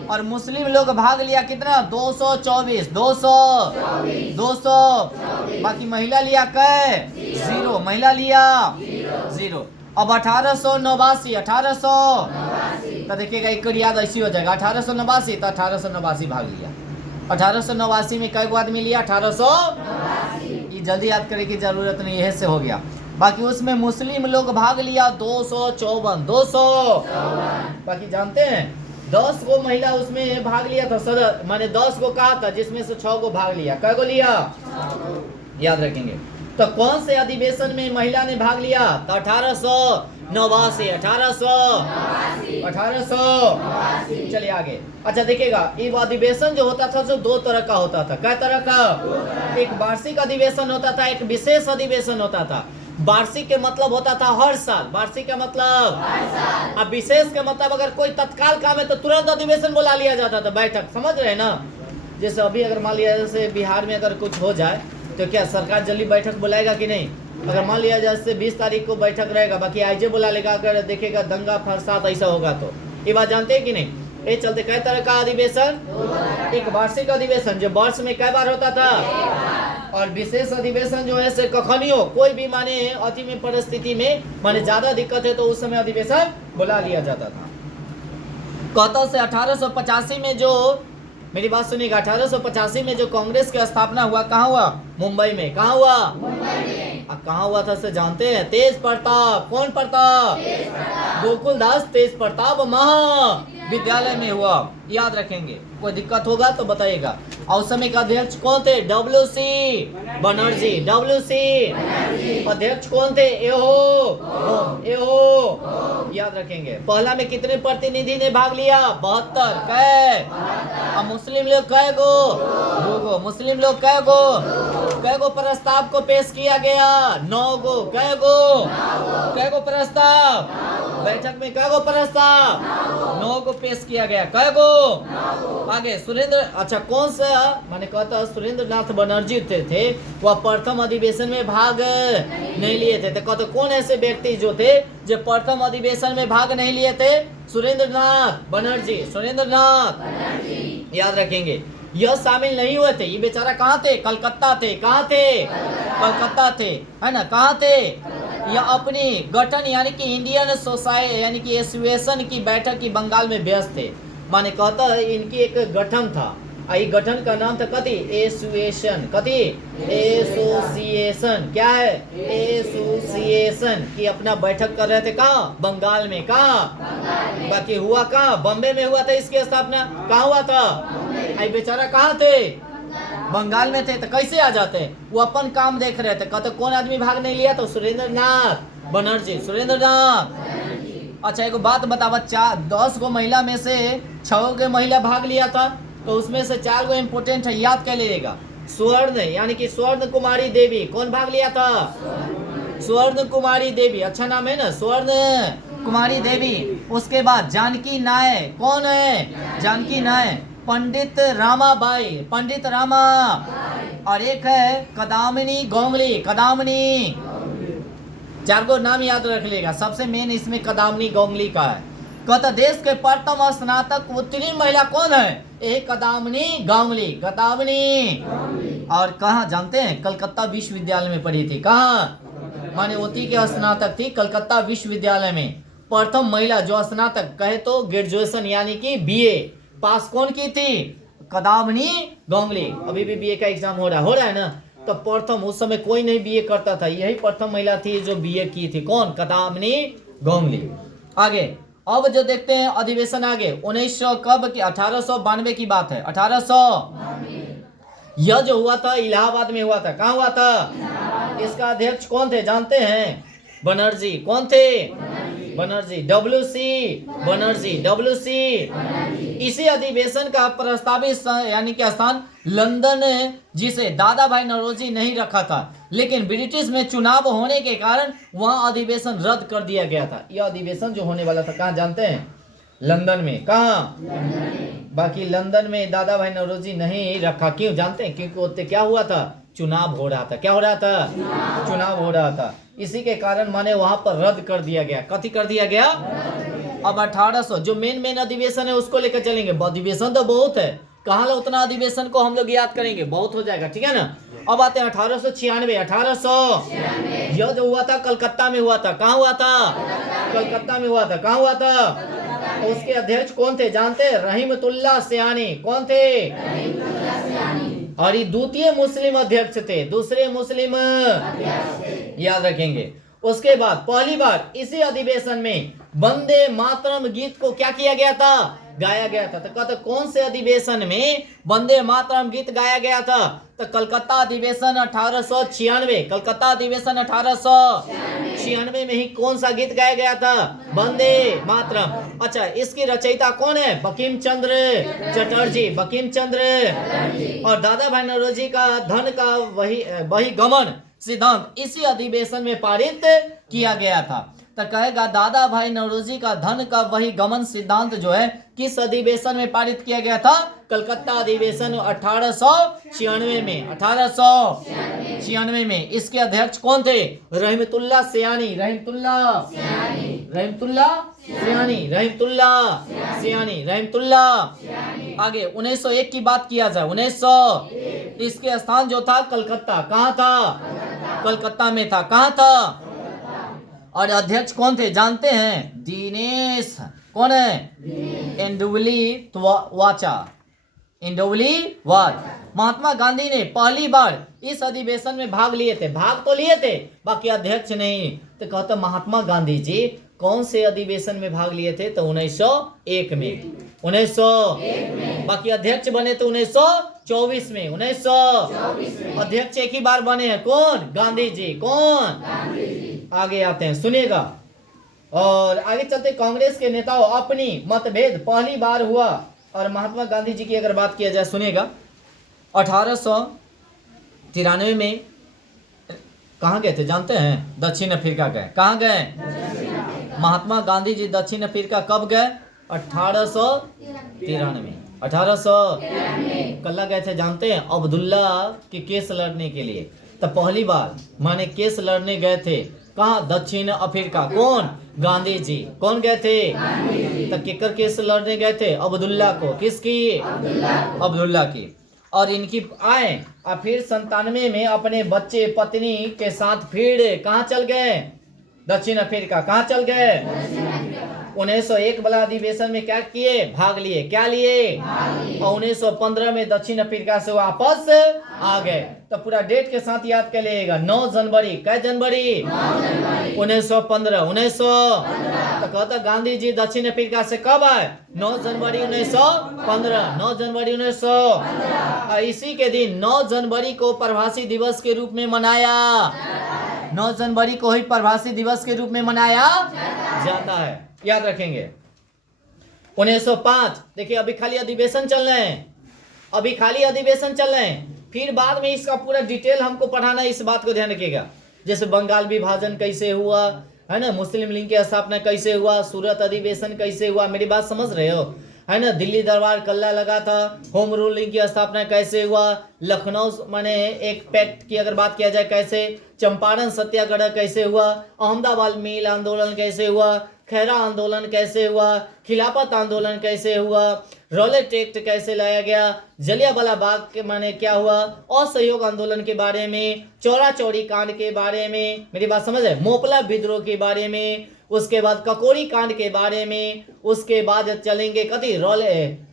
और मुस्लिम लोग भाग लिया कितना 224, 200। बाकी महिला लिया कै 0, महिला लिया 0। अब 1889, 1800 तो देखिएगा एक याद ऐसी हो जाएगा, 1889 तो 1889 भाग लिया। 1889 में कई गो आदमी लिया, 1800, ये जल्दी याद करने की जरूरत नहीं है, से हो गया। बाकी उसमें मुस्लिम लोग भाग लिया 254, 200। बाकी जानते हैं 10 गो महिला उसमें भाग लिया था, सदस्य माने 10 गो कहा था, जिसमें से 6 गो भाग लिया, कै गो लिया याद रखेंगे। तो कौन से अधिवेशन में महिला ने भाग लिया, तो 1889, 1800। चलिए आगे। अच्छा देखिएगा, ये अधिवेशन जो होता था जो 2 तरह का होता था, कै तरह का, एक वार्षिक अधिवेशन होता था, एक विशेष अधिवेशन होता था। वार्षिक के मतलब होता था हर साल, वार्षिक का मतलब, अब विशेष का मतलब अगर कोई तत्काल काम है तो तुरंत अधिवेशन बुला लिया जाता था, बैठक, समझ रहे हैं ना। जैसे अभी अगर मान लिया जैसे बिहार में अगर कुछ हो जाए तो क्या सरकार जल्दी बैठक बुलाएगा कि नहीं। अगर मान लिया जैसे 20 तारीख को बैठक रहेगा, बाकी आईजे बुला लेगा, अगर देखेगा दंगा फसाद ऐसा होगा तो, ये बात जानते हैं कि नहीं। ये चलते कई तरह का अधिवेशन, एक वार्षिक अधिवेशन जो वर्ष में कई बार होता था, और विशेष अधिवेशन जो है से कखनियों कोई भी माने अति में परिस्थिति में माने ज्यादा दिक्कत है तो उस समय अधिवेशन बुला लिया जाता था। कहता से 1885 में जो, मेरी बात सुनिएगा, 1885 में जो कांग्रेस की स्थापना हुआ, कहाँ हुआ, मुंबई में, कहाँ हुआ, कहाँ हुआ था से जानते हैं, तेज प्रताप, कौन प्रताप, गोकुलदास तेज प्रताप महाविद्यालय में हुआ, याद रखेंगे। कोई दिक्कत होगा तो बताइएगा। और उस समय का अध्यक्ष कौन थे, WC बनर्जी, WC अध्यक्ष कौन थे, एहो, याद रखेंगे। पहला में कितने प्रतिनिधि ने भाग लिया, 72, कै, और मुस्लिम लोग कै गो, 2 गो, मुस्लिम लोग कै गो प्रस्ताव को पेश किया गया, 9 गो, कै गो प्रस्ताव, बैठक में कै गो प्रस्ताव, 9 गो पेश किया गया, कै गो। आगे सुरेंद्र, अच्छा कौन सा माने कहता सुरेंद्र नाथ बनर्जी थे वह प्रथम अधिवेशन में भाग नहीं लिए थे। तो कहते कौन ऐसे व्यक्ति जो थे जो प्रथम अधिवेशन में भाग नहीं लिए थे, सुरेंद्र नाथ बनर्जी, सुरेंद्र नाथ, याद रखेंगे। यह शामिल नहीं हुए थे, ये बेचारा कहाँ थे, कलकत्ता थे, कहाँ थे, कलकत्ता थे, है ना, कहाँ थे। यह अपनी गठन यानी कि इंडियन सोसाइटी यानी कि एसोसिएशन की बैठक की बंगाल में व्यस्त थे। माने कहता है इनकी एक गठन था, आई गठन का नाम था कथी, एसोसिएशन, कथी, एसोसिएशन, क्या है, एसोसिएशन की अपना बैठक कर रहे थे, कहाँ, बंगाल में, कहाँ, बाकी हुआ कहाँ, बॉम्बे में हुआ था इसकी स्थापना, कहाँ हुआ था, आई बेचारा कहाँ थे, बंगाल में थे। तो कैसे आ जाते, वो अपन काम देख रहे थे। कहते कौन आदमी भाग नहीं लिया, तो सुरेंद्र नाथ बनर्जी, सुरेंद्र नाथ। अच्छा एक बात बतावा, 10 गो महिला में से 6 गो महिला भाग लिया था, तो उसमें से 4 गो इम्पोर्टेंट है, याद कर लीजिएगा। स्वर्ण यानी कि स्वर्ण कुमारी देवी, कौन भाग लिया था? स्वर्ण कुमारी देवी, अच्छा नाम है ना, स्वर्ण कुमारी देवी। उसके बाद जानकी नाय, कौन है? जानकी नाय। पंडित रामाबाई, पंडित रामा। और एक है कदामिनी गोंगली, कदामिनी। चार को नाम याद रख लेगा, सबसे मेन इसमें कदामिनी गोंगली का है। कहता देश के प्रथम स्नातक उत्तीर्ण महिला कौन है? एक कदामिनी गोंगली, कदामिनी। और कहाँ जानते हैं? कलकत्ता विश्वविद्यालय में पढ़ी थी। कहाँ? माने उसी के स्नातक थी कलकत्ता विश्वविद्यालय में। प्रथम महिला जो स्नातक कहे तो ग्रेजुएशन यानी कि बीए पास कौन की थी? कदामिनी गोंगली। अभी भी बीए का एग्जाम हो रहा है ना, तो प्रथम, उस समय कोई नहीं बीए करता था, यही प्रथम महिला थी जो बीए की थी। कौन? कदामिनी गोंगली। आगे अब जो देखते हैं अधिवेशन आगे 1900 कब की? 1892 की बात है। 1800 यह जो हुआ था इलाहाबाद में हुआ था। कहाँ हुआ था? इसका अध्यक्ष कौन थे जानते हैं? बनर्जी। कौन थे? Banerjee, WC Banerjee, WC. इसी अधिवेशन का प्रस्तावित यानी कि स्थान लंदन, जिसे दादा भाई नौरोजी नहीं रखा था, लेकिन ब्रिटिश में चुनाव होने के कारण वहां अधिवेशन रद्द कर दिया गया था। यह अधिवेशन जो होने वाला था कहाँ जानते हैं? लंदन में। कहाँ? बाकी लंदन में दादा भाई नौरोजी नहीं रखा, क्यों जानते हैं? क्योंकि उससे क्या हुआ था? चुनाव हो रहा था। क्या हो रहा था? चुनाव हो रहा था। इसी के कारण माने वहां पर रद्द कर दिया गया। कथी कर दिया गया? अब 1800 जो मेन अधिवेशन है उसको लेकर चलेंगे। अधिवेशन तो बहुत है, कहाँ उतना अधिवेशन को हम लोग याद करेंगे, बहुत हो जाएगा, ठीक है ना। अब आते हैं 1896। 1800 यह जो हुआ था कलकत्ता में हुआ था। कहाँ हुआ था? कलकत्ता में हुआ था। कहाँ हुआ था? उसके अध्यक्ष कौन थे जानते हैं? रहीमतुल्लाह सयानी। कौन थे? और ये द्वितीय मुस्लिम अध्यक्ष थे, दूसरे मुस्लिम याद रखेंगे। उसके बाद पहली बार इसी अधिवेशन में वंदे मातरम गीत को क्या किया गया था? गाया गया था। तो कहते कौन से अधिवेशन में वंदे मातरम गीत गाया गया था? तो कलकत्ता अधिवेशन 1896। कलकत्ता अधिवेशन 1896 में ही कौन सा गीत गाया गया था? वंदे मातरम। अच्छा, इसकी रचयिता कौन है? बंकिम चंद्र चटर्जी, बंकिम चंद्र। और दादा भाई नौरोजी का धन का वही गमन सिद्धांत इसी अधिवेशन में पारित किया गया था। तो कहेगा दादा भाई नौरोजी का धन का वही गमन सिद्धांत जो है किस अधिवेशन में पारित किया गया था? कलकत्ता अधिवेशन 1896 में। 1896 में। इसके अध्यक्ष कौन थे? रहीमतुल्लाह सयानी, रहीमतुल्लाह सयानी। आगे 1901 की बात किया जाए। 1900 इसके स्थान जो था कलकत्ता। कहाँ था? कलकत्ता में था। कहाँ था? और अध्यक्ष कौन थे जानते हैं? दिनेश। कौन है? इंदुवली वाचा, इंदुवली वाच। महात्मा गांधी ने पहली बार इस अधिवेशन में भाग लिए थे। भाग तो लिए थे, बाकी अध्यक्ष नहीं। तो कहता महात्मा गांधी जी कौन से अधिवेशन में भाग लिए थे? तो 1901 में। 1901 में। बाकी अध्यक्ष बने तो 1924 में। 1924 में अध्यक्ष एक ही बार बने हैं। कौन? गांधी जी। कौन? गांधी जी। आगे आते हैं, सुनिएगा। और आगे चलते कांग्रेस के नेताओं अपनी मतभेद पहली बार हुआ। और महात्मा गांधी जी की अगर बात किया जाए, सुनिएगा। 1893 में कहाँ गए थे जानते हैं? दक्षिण अफ्रीका गए। कहाँ गए? महात्मा गांधी जी दक्षिण अफ्रीका कब गए? 1893। 1893 कल्ला गए थे जानते हैं? अब्दुल्ला के केस लड़ने के लिए। तो पहली बार माने केस लड़ने गए थे। कहाँ? दक्षिण अफ्रीका। कौन? गांधी जी। कौन गए थे? तो केकर केस लड़ने गए थे? अब्दुल्ला को। किसकी? अब्दुल्ला की। और इनकी आए और फिर 97 में अपने बच्चे पत्नी के साथ फिर कहाँ चल गए? दक्षिण अफ्रीका। कहाँ चल गए? 1901 वाला अधिवेशन में क्या किए? भाग लिए। क्या लिए? और 1915 में दक्षिण अफ्रीका से वापस आ गए। तो पूरा डेट के साथ याद कर लीजिएगा। 9 जनवरी। कै जनवरी? 1915। 1915। तो कहता गांधी जी दक्षिण अफ्रीका से कब आए? 9 जनवरी 1915। 9 जनवरी 1915। इसी के दिन 9 जनवरी को प्रवासी दिवस के रूप में मनाया। 9 जनवरी को ही प्रवासी दिवस के रूप में मनाया जाता है, याद रखेंगे। 1905 देखिए, अभी खाली अधिवेशन चल रहे हैं, अभी खाली अधिवेशन चल रहे हैं। फिर बाद में इसका पूरा डिटेल हमको पढ़ाना है, इस बात को ध्यान रखिएगा। जैसे बंगाल विभाजन कैसे हुआ, है ना, मुस्लिम लीग की स्थापना कैसे हुआ, सूरत अधिवेशन कैसे हुआ, मेरी बात समझ रहे हो, है ना, दिल्ली दरबार कल्ला लगा था, होम रूलिंग की स्थापना कैसे हुआ, लखनऊ माने एक पैक्ट की अगर बात किया जाए कैसे, चंपारण सत्याग्रह कैसे हुआ, अहमदाबाद मिल आंदोलन कैसे हुआ, खैरा आंदोलन कैसे हुआ, खिलाफत आंदोलन कैसे हुआ, रॉलेट एक्ट कैसे लाया गया, जलियांवाला बाग के माने क्या हुआ, असहयोग आंदोलन के बारे में, चौरा चौरी कांड के बारे में, मेरी बात समझ है, मोपला विद्रोह के बारे में, उसके बाद ककोरी कांड के बारे में, उसके बाद चलेंगे कति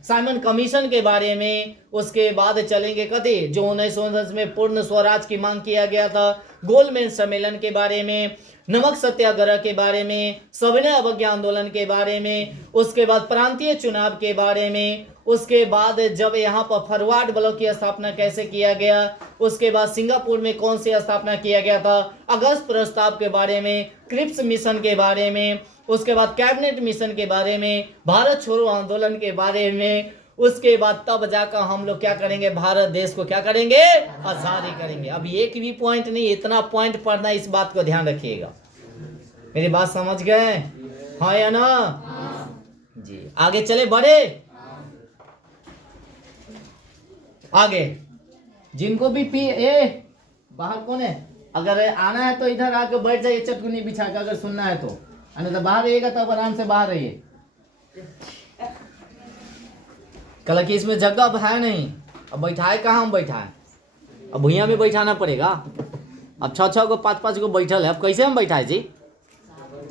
साइमन कमीशन के बारे में, उसके बाद चलेंगे कति जो 1919 में पूर्ण स्वराज की मांग किया गया था, गोलमेज सम्मेलन के बारे में, नमक सत्याग्रह के बारे में, सविनय अवज्ञा आंदोलन के बारे में, उसके बाद प्रांतीय चुनाव के बारे में, उसके बाद जब यहाँ पर फॉरवर्ड ब्लॉक की स्थापना कैसे किया गया, उसके बाद सिंगापुर में कौन सी स्थापना किया गया था, अगस्त प्रस्ताव के बारे में, क्रिप्स मिशन के बारे में, उसके बाद कैबिनेट मिशन के बारे में, भारत छोड़ो आंदोलन के बारे में, उसके बाद तब जाकर हम लोग क्या करेंगे, भारत देश को क्या करेंगे, आजादी करेंगे। अब एक भी पॉइंट नहीं, इतना पॉइंट पढ़ना, इस बात को ध्यान रखिएगा। मेरी बात समझ गए, हाँ या ना जी। आगे चले बढ़े, आगे जिनको भी बाहर कौन है, अगर आना है तो इधर आके बैठ जाइए, चटकुनी बिछा कर, अगर सुनना है तो, तो बाहर रहिएगा तब आराम से बाहर रहिए। कल की इसमें जगह अब है नहीं, अब बैठाए कहाँ हम बैठाए, अब भुइया में बैठाना पड़ेगा। अब 6-6 गो 5-5 गो बैठल है, अब कैसे हम बैठाए जी।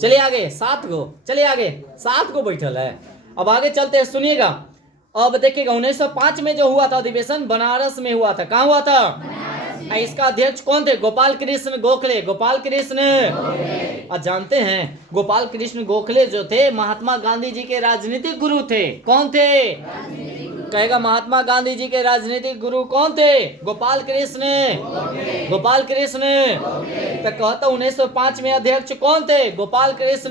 चलिए आगे 7 गो, चलिए आगे 7 गो बैठल है। अब आगे चलते हैं, सुनिएगा। अब देखिएगा 1905 में जो हुआ था अधिवेशन, बनारस में हुआ था। कहाँ हुआ था? इसका अध्यक्ष कौन थे? गोपाल कृष्ण गोखले। गोपाल कृष्ण, जानते हैं गोपाल कृष्ण गोखले जो थे महात्मा गांधी जी के राजनीतिक गुरु थे। कौन थे? कहेगा महात्मा गांधी जी के राजनीतिक गुरु कौन थे? गोपाल कृष्ण। गोपाल कृष्ण तो कहता 1905 में अध्यक्ष कौन थे? गोपाल कृष्ण।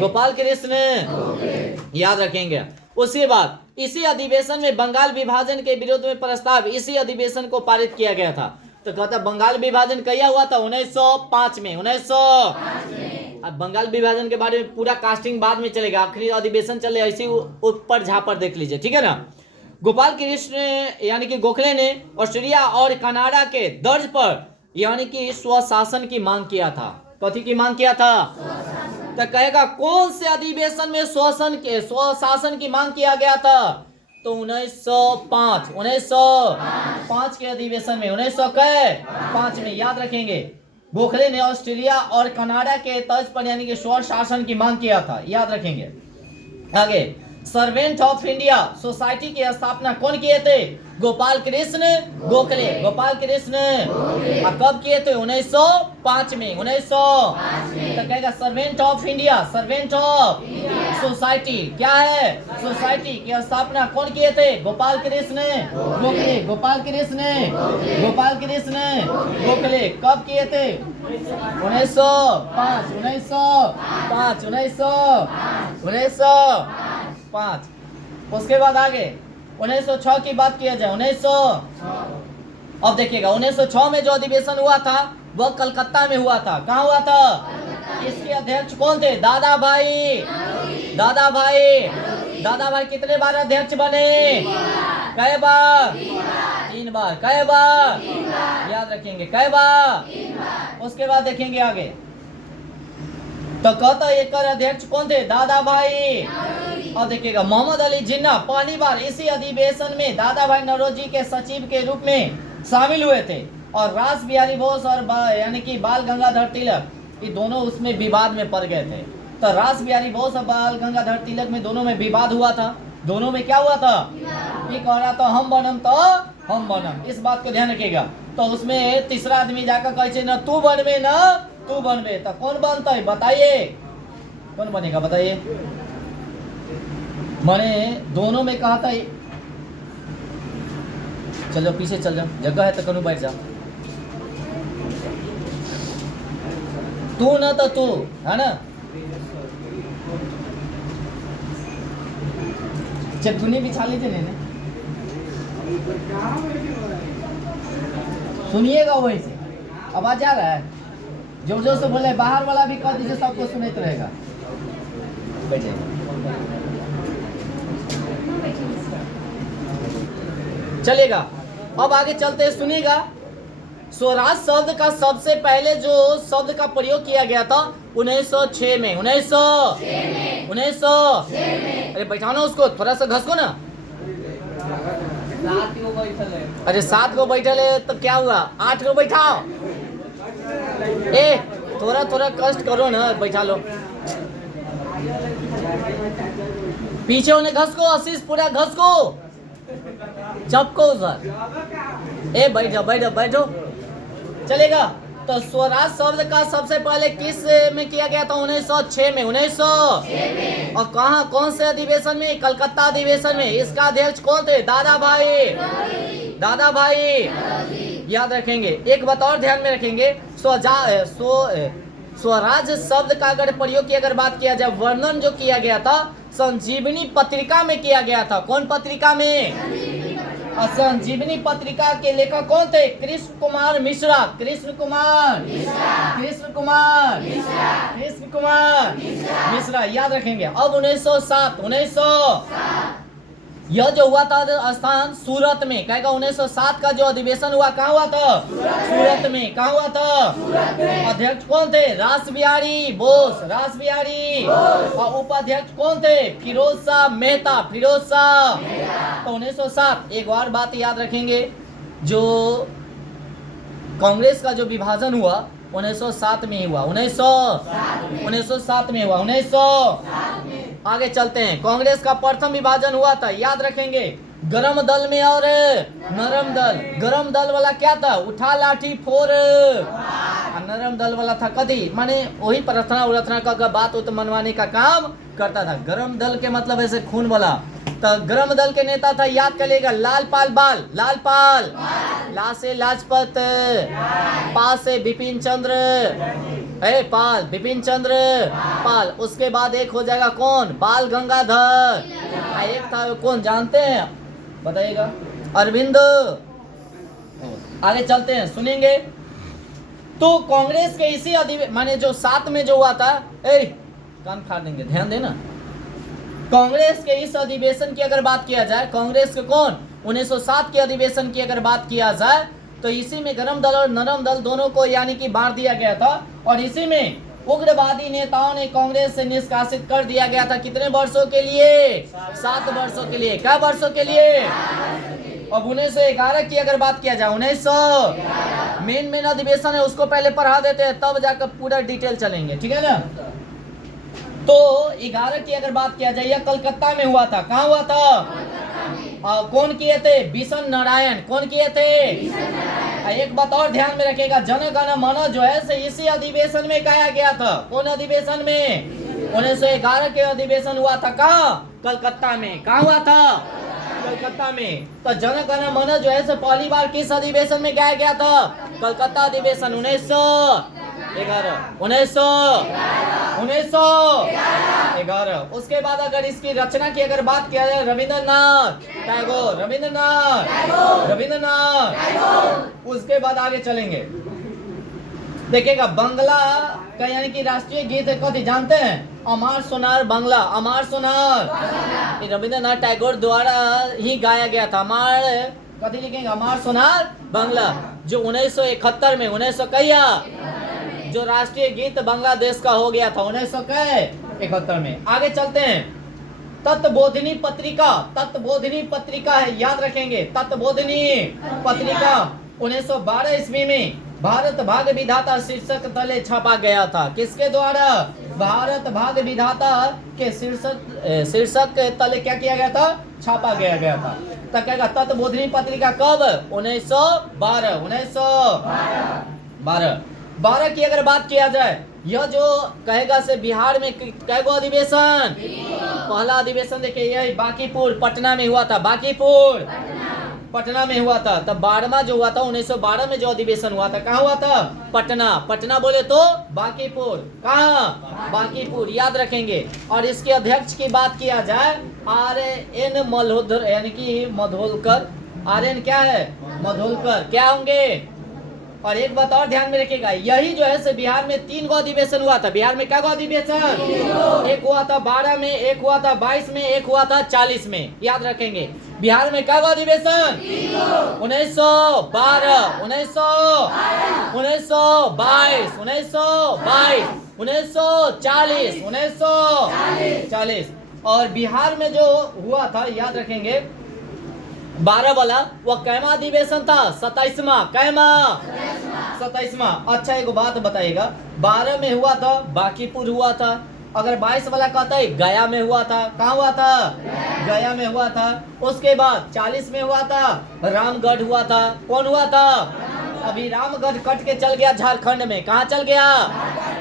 गोपाल कृष्ण याद रखेंगे। उसके बाद इसी अधिवेशन में बंगाल विभाजन के विरोध में प्रस्ताव इसी अधिवेशन को पारित किया गया था। तो कहता बंगाल विभाजन कया हुआ था? 1905 में। 1905। अब बंगाल विभाजन के बारे में पूरा कास्टिंग बाद में चलेगा, आखिरी अधिवेशन चले, ऐसे ऊपर झापर देख लीजिए, ठीक है ना। गोपाल कृष्ण यानी कि गोखले ने ऑस्ट्रेलिया और कनाडा के दर्ज पर यानी कि स्वशासन की मांग किया था। कथी की मांग किया था? तो कहेगा कौन से अधिवेशन में स्वशासन की मांग किया गया था? तो 1905 के अधिवेशन में, 1905 में याद रखेंगे। गोखले ने ऑस्ट्रेलिया और कनाडा के तर्ज पर यानी कि स्वशासन की मांग किया था, याद रखेंगे। आगे सर्वेंट ऑफ इंडिया सोसाइटी की स्थापना कौन किए थे? गोपाल कृष्ण गोखले। गोपाल कृष्ण कब किए थे? 1905 में। 1905 तो कहेगा servant of India, servant of society क्या है? सोसाइटी की स्थापना कौन किए थे? गोपाल कृष्ण गोखले। गोपाल कृष्ण गोखले कब किए थे? 1905। 1905। उसके बाद आगे 1906 की बात किया जाए। 1906 अब देखिएगा 1906 में जो अधिवेशन हुआ था वह कलकत्ता में हुआ था। कहाँ हुआ था? इसके अध्यक्ष कौन थे? दादा भाई। दादा भाई कितने बार अध्यक्ष बने? कई बार? 3 बार। कई बार? याद रखेंगे, कई बार? उसके बाद देखेंगे आगे तो कहता एक अध्यक्ष कौन थे? दादा भाई। और देखिएगा मोहम्मद अली जिन्ना पहली बार इसी अधिवेशन में दादा भाई नौरोजी के सचिव के रूप में शामिल हुए थे। और रास बिहारी बोस और यानी कि बाल गंगाधर तिलक ये दोनों उसमें विवाद में पड़ गए थे। तो रास बिहारी बोस और बाल गंगाधर तिलक में दोनों में विवाद हुआ था। दोनों में क्या हुआ था? ये कह रहा था हम बनम तो हम बनम, इस बात को ध्यान रखिएगा। तो उसमें तीसरा आदमी जाकर कहे न तू बनबे न तू बनबे, तो कौन बनता है बताइए? कौन बनेगा बताइए? मैंने दोनों में कहा था चलो पीछे चल जाओ, जगह है तो कहीं बैठ जाओ। तू ना तो तू, है ना। चटनी बिछा लीजिए ना। सुनिएगा वही से। आवाज आ रहा है? जोर जोर से बोले, बाहर वाला भी कह दीजिए, सबको सुनते रहेगा। बैठे चलेगा। अब आगे चलते हैं, सुनिएगा। स्वराज शब्द का सबसे पहले जो शब्द का प्रयोग किया गया था 1906 में। 1900 अरे बैठाओ ना उसको, थोड़ा सा घसको ना। 7 गो बैठल है। अरे 7 को बैठल है तो क्या हुआ, 8 को बैठाओ। ए थोड़ा थोड़ा कष्ट करो ना, बैठा लो। पीछे उन्हें घसको, आशीष पूरा घसको, चपको उधर। ए बैठो बैठो बैठो, चलेगा। तो स्वराज शब्द का सबसे पहले किस में किया गया था? 1906 में। 1900 और कहाँ, कौन से अधिवेशन में? कलकत्ता अधिवेशन में। इसका अध्यक्ष कौन थे? दादा भाई। दादा भाई याद रखेंगे। एक बात और ध्यान में रखेंगे, स्वराज शब्द का अगर प्रयोग की अगर बात किया जाए, वर्णन जो किया गया था संजीवनी पत्रिका में किया गया था। कौन पत्रिका में? संजीवनी पत्रिका के लेखक कौन थे? कृष्ण कुमार मिश्रा। कृष्ण कुमार मिश्रा याद रखेंगे। अब 1907 यह जो हुआ था स्थान सूरत में। कहेगा 1907 का जो अधिवेशन हुआ कहाँ हुआ था? सूरत में। कहाँ हुआ था? अध्यक्ष कौन थे? रास बिहारी बोस। और उपाध्यक्ष कौन थे? फिरोज शाह मेहता। तो 1907। एक और बात याद रखेंगे, जो कांग्रेस का जो विभाजन हुआ 1907 में हुआ। 1907 में हुआ। 1900 आगे चलते हैं। कांग्रेस का प्रथम विभाजन हुआ था, याद रखेंगे, गरम दल में और नरम दल। गरम दल वाला क्या था? उठा लाठी फोर। नरम दल वाला था कदी, माने वही प्रार्थना का बात हो तो मनवाने का काम करता था। गरम दल के मतलब ऐसे खून वाला। तो गरम दल के नेता था, याद करिएगा, लालपाल बाल। ला से लाजपत, पा से बिपिन चंद्र पाल, बिपिन चंद्र पाल। उसके बाद एक हो जाएगा कौन? बाल गंगाधर। एक था कौन जानते हैं? बताइएगा। अरविंद। आगे चलते हैं, सुनेंगे। तो कांग्रेस के इसी माने जो 7 में जो हुआ था, कान फाड़ देंगे, ध्यान देना। कांग्रेस के इस अधिवेशन की अगर बात किया जाए, कांग्रेस के कौन 1907 के अधिवेशन की अगर बात किया जाए, तो इसी में गरम दल और नरम दल दोनों को यानी कि बांट दिया गया था। और इसी में उग्रवादी नेताओं ने कांग्रेस से निष्कासित कर दिया गया था। कितने वर्षों के लिए? 7 वर्षों के लिए। क्या वर्षों के लिए? अब 1911 की अगर बात किया जाए, 1900 मेन अधिवेशन है, उसको पहले पढ़ा देते हैं, तब जाकर पूरा डिटेल चलेंगे, ठीक है ना। तो 11 की अगर बात किया जाए, यह कलकत्ता में हुआ था। कहाँ हुआ था? कौन किए थे? बिशन नारायण। कौन किए थे? एक बात और ध्यान में रखिएगा, जन गण मन जो है से इसी अधिवेशन में कहा गया था। कौन अधिवेशन में? 1911 के अधिवेशन हुआ था। कहाँ? कलकत्ता में। कहाँ हुआ था? कलकत्ता में। तो जन गण मन जो है से पहली बार किस अधिवेशन में गाया गया था? कलकत्ता अधिवेशन 1911। उसके बाद अगर इसकी रचना की अगर बात किया जाए, रविंद्रनाथ टैगोर। उसके बाद आगे चलेंगे, देखिएगा। बंगला का यानी कि राष्ट्रीय गीत है, कथी जानते हैं? अमार सोनार बांग्ला। अमार सोनार रविंद्रनाथ टैगोर द्वारा ही गाया गया था। अमार कथी लिखेंगे? अमार सोनार बांग्ला, जो 1971 में 1900 जो राष्ट्रीय गीत बांग्लादेश का हो गया था 1971 में। आगे चलते हैं। तत्वबोधिनी पत्रिका है, याद रखेंगे। तत्वबोधिनी पत्रिका 1912 ईस्वी में भारत भाग्य विधाता शीर्षक तले छापा गया था। किसके द्वारा? भारत भाग्य विधाता के शीर्षक तले क्या किया गया था? छापा गया था। तो कहेगा तत्वबोधिनी पत्रिका कब? 1912 की अगर बात किया जाए, यह जो कहेगा से बिहार में कैगो अधिवेशन? पहला अधिवेशन देखिए, यही बांकीपुर पटना में हुआ था। पटना में हुआ था। तब 12वां जो हुआ था 1912 में जो अधिवेशन हुआ था, कहाँ हुआ था? पटना बोले तो बांकीपुर। कहाँ? बांकीपुर, याद रखेंगे। और इसके अध्यक्ष की बात किया जाए, RN मल्होत्रा यानी कि मधोलकर आर्यन क्या है, मधुलकर क्या होंगे। और एक बात और ध्यान में रखिएगा, यही जो है से बिहार में 3 गो अधिवेशन हुआ था। बिहार में क्या गो अधिवेशन, एक हुआ था 12 में, एक हुआ था 22 में, एक हुआ था 40 में। याद रखेंगे बिहार में क्या गो अधिवेशन, 1912, 1922, 1940, 1940। और बिहार में जो हुआ था, याद रखेंगे 12 वाला वो कैमा अधिवेशन था, 27वां, कैमा 27वां। अच्छा एक बात बताइएगा, 12 में हुआ था बांकीपुर हुआ था। अगर 22 वाला कहता है गया में हुआ था, कहाँ हुआ था, गया में हुआ था। उसके बाद 40 में हुआ था रामगढ़ हुआ था। कौन हुआ था, अभी रामगढ़ कट के चल गया झारखंड में, कहाँ चल गया,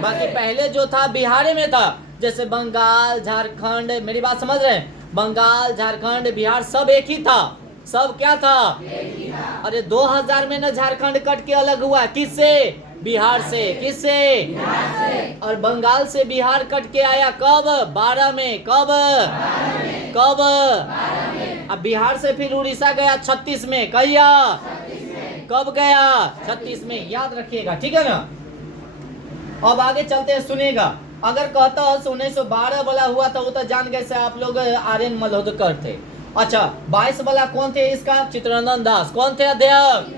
बाकी पहले जो था बिहार में था। जैसे बंगाल झारखंड, मेरी बात समझ रहे हैं, बंगाल झारखंड बिहार सब एक ही था, सब क्या था, अरे 2000 में ना झारखंड कट के अलग हुआ, किससे, बिहार से, किससे, और बंगाल से बिहार कट के आया कब, 12 में, कब, कब, अब बिहार से फिर उड़ीसा गया 36 में, कहिया, कब गया, 36 में। याद रखिएगा, ठीक है ना। अब आगे चलते हैं, सुनिएगा। अगर कहता है 1912 वाला हुआ था, वो तो जान गए से आप लोग, आर्यन मल्होदकर थे। अच्छा 22 वाला कौन थे, इसका चित्तरंजन दास, कौन थे अध्यक्ष।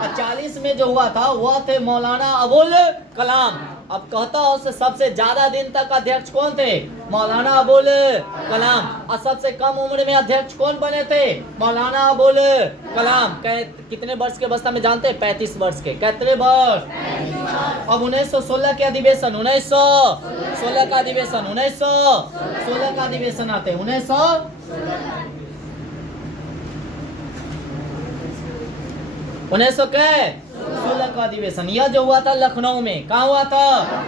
और 40 में जो हुआ था वह थे मौलाना अबुल कलाम। अब कहता हूँ सबसे ज्यादा दिन तक अध्यक्ष कौन थे, मौलाना अबुल कलाम। और सबसे कम उम्र में अध्यक्ष कौन बने थे, मौलाना अबुल कलाम। कितने वर्ष के अवस्था में जानते हैं, 35 वर्ष के, कितने वर्ष। अब 1916 के अधिवेशन, 1916 का अधिवेशन, 1916 का अधिवेशन आते हैं, 1916 का अधिवेशन। यह जो हुआ था लखनऊ में, कहाँ हुआ था,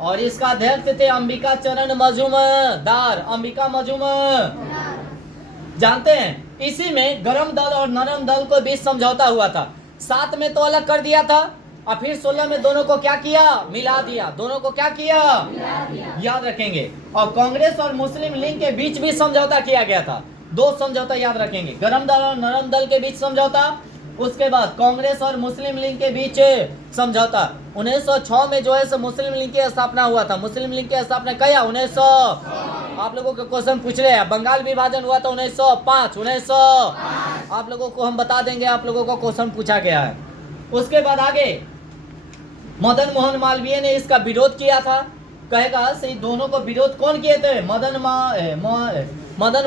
और इसका अध्यक्ष थे अंबिका चरण मजूमदार, अंबिका मजूमदार, जानते हैं। इसी में गरम दल और नरम दल को बीच समझौता हुआ था। 7 में तो अलग कर दिया था, और फिर 16 में दोनों को क्या किया, मिला दिया, दोनों को क्या किया, याद रखेंगे। और कांग्रेस और मुस्लिम लीग के बीच भी समझौता किया गया था, 2 समझौता याद रखेंगे, गरम दल और नरम दल के बीच समझौता, उसके बाद कांग्रेस और मुस्लिम लीग के बीच समझौता। 1906 में जो है मुस्लिम लीग की स्थापना हुआ था। मुस्लिम लीग की स्थापना क्या, 1900, आप लोगों के क्वेश्चन पूछ रहे हैं। बंगाल विभाजन हुआ था 1905, 1900, आप लोगों को हम बता देंगे, आप लोगों को क्वेश्चन पूछा गया है। उसके बाद आगे मदन मोहन मालवीय ने इसका विरोध किया था। कहेगा सही, दोनों को विरोध कौन किए थे, मदन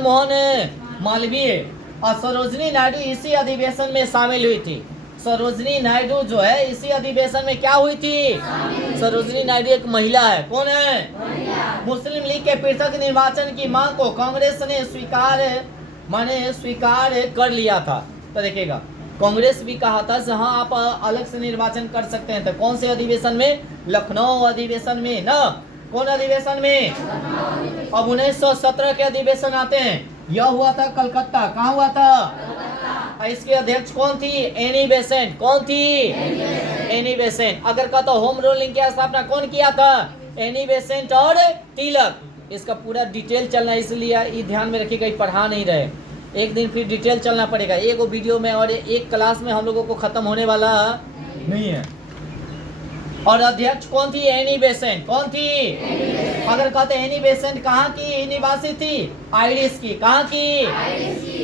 मोहन मालवीय। और सरोजनी नायडू इसी अधिवेशन में शामिल हुई थी। सरोजनी नायडू जो है इसी अधिवेशन में क्या हुई थी, सरोजनी नायडू एक महिला है, कौन है, मुस्लिम लीग के पृथक निर्वाचन की मांग को कांग्रेस ने स्वीकार कर लिया था। तो देखिएगा कांग्रेस भी कहा था हाँ आप अलग से निर्वाचन कर सकते हैं। तो कौन से अधिवेशन में, लखनऊ अधिवेशन में ना, कौन अधिवेशन में। अब 1917 के अधिवेशन आते हैं। यह हुआ था कलकत्ता, कहाँ हुआ था, इसके अध्यक्ष कौन थी, एनी बेसेंट, कौन थी, एनी बेसेंट। अगर कहता होम रूलिंग की स्थापना कौन किया था, एनी बेसेंट और तिलक। इसका पूरा डिटेल चलना, इसलिए ये ध्यान में रखिएगा, पढ़ा नहीं रहे, एक दिन फिर डिटेल चलना पड़ेगा, एक वीडियो में और एक क्लास में हम लोगों को खत्म होने वाला नहीं है। और अध्यक्ष कौन थी, एनी बेसेंट, कौन थी, अगर कहते एनी बेसेंट कहाँ की निवासी थी, आयरिश की, कहाँ की,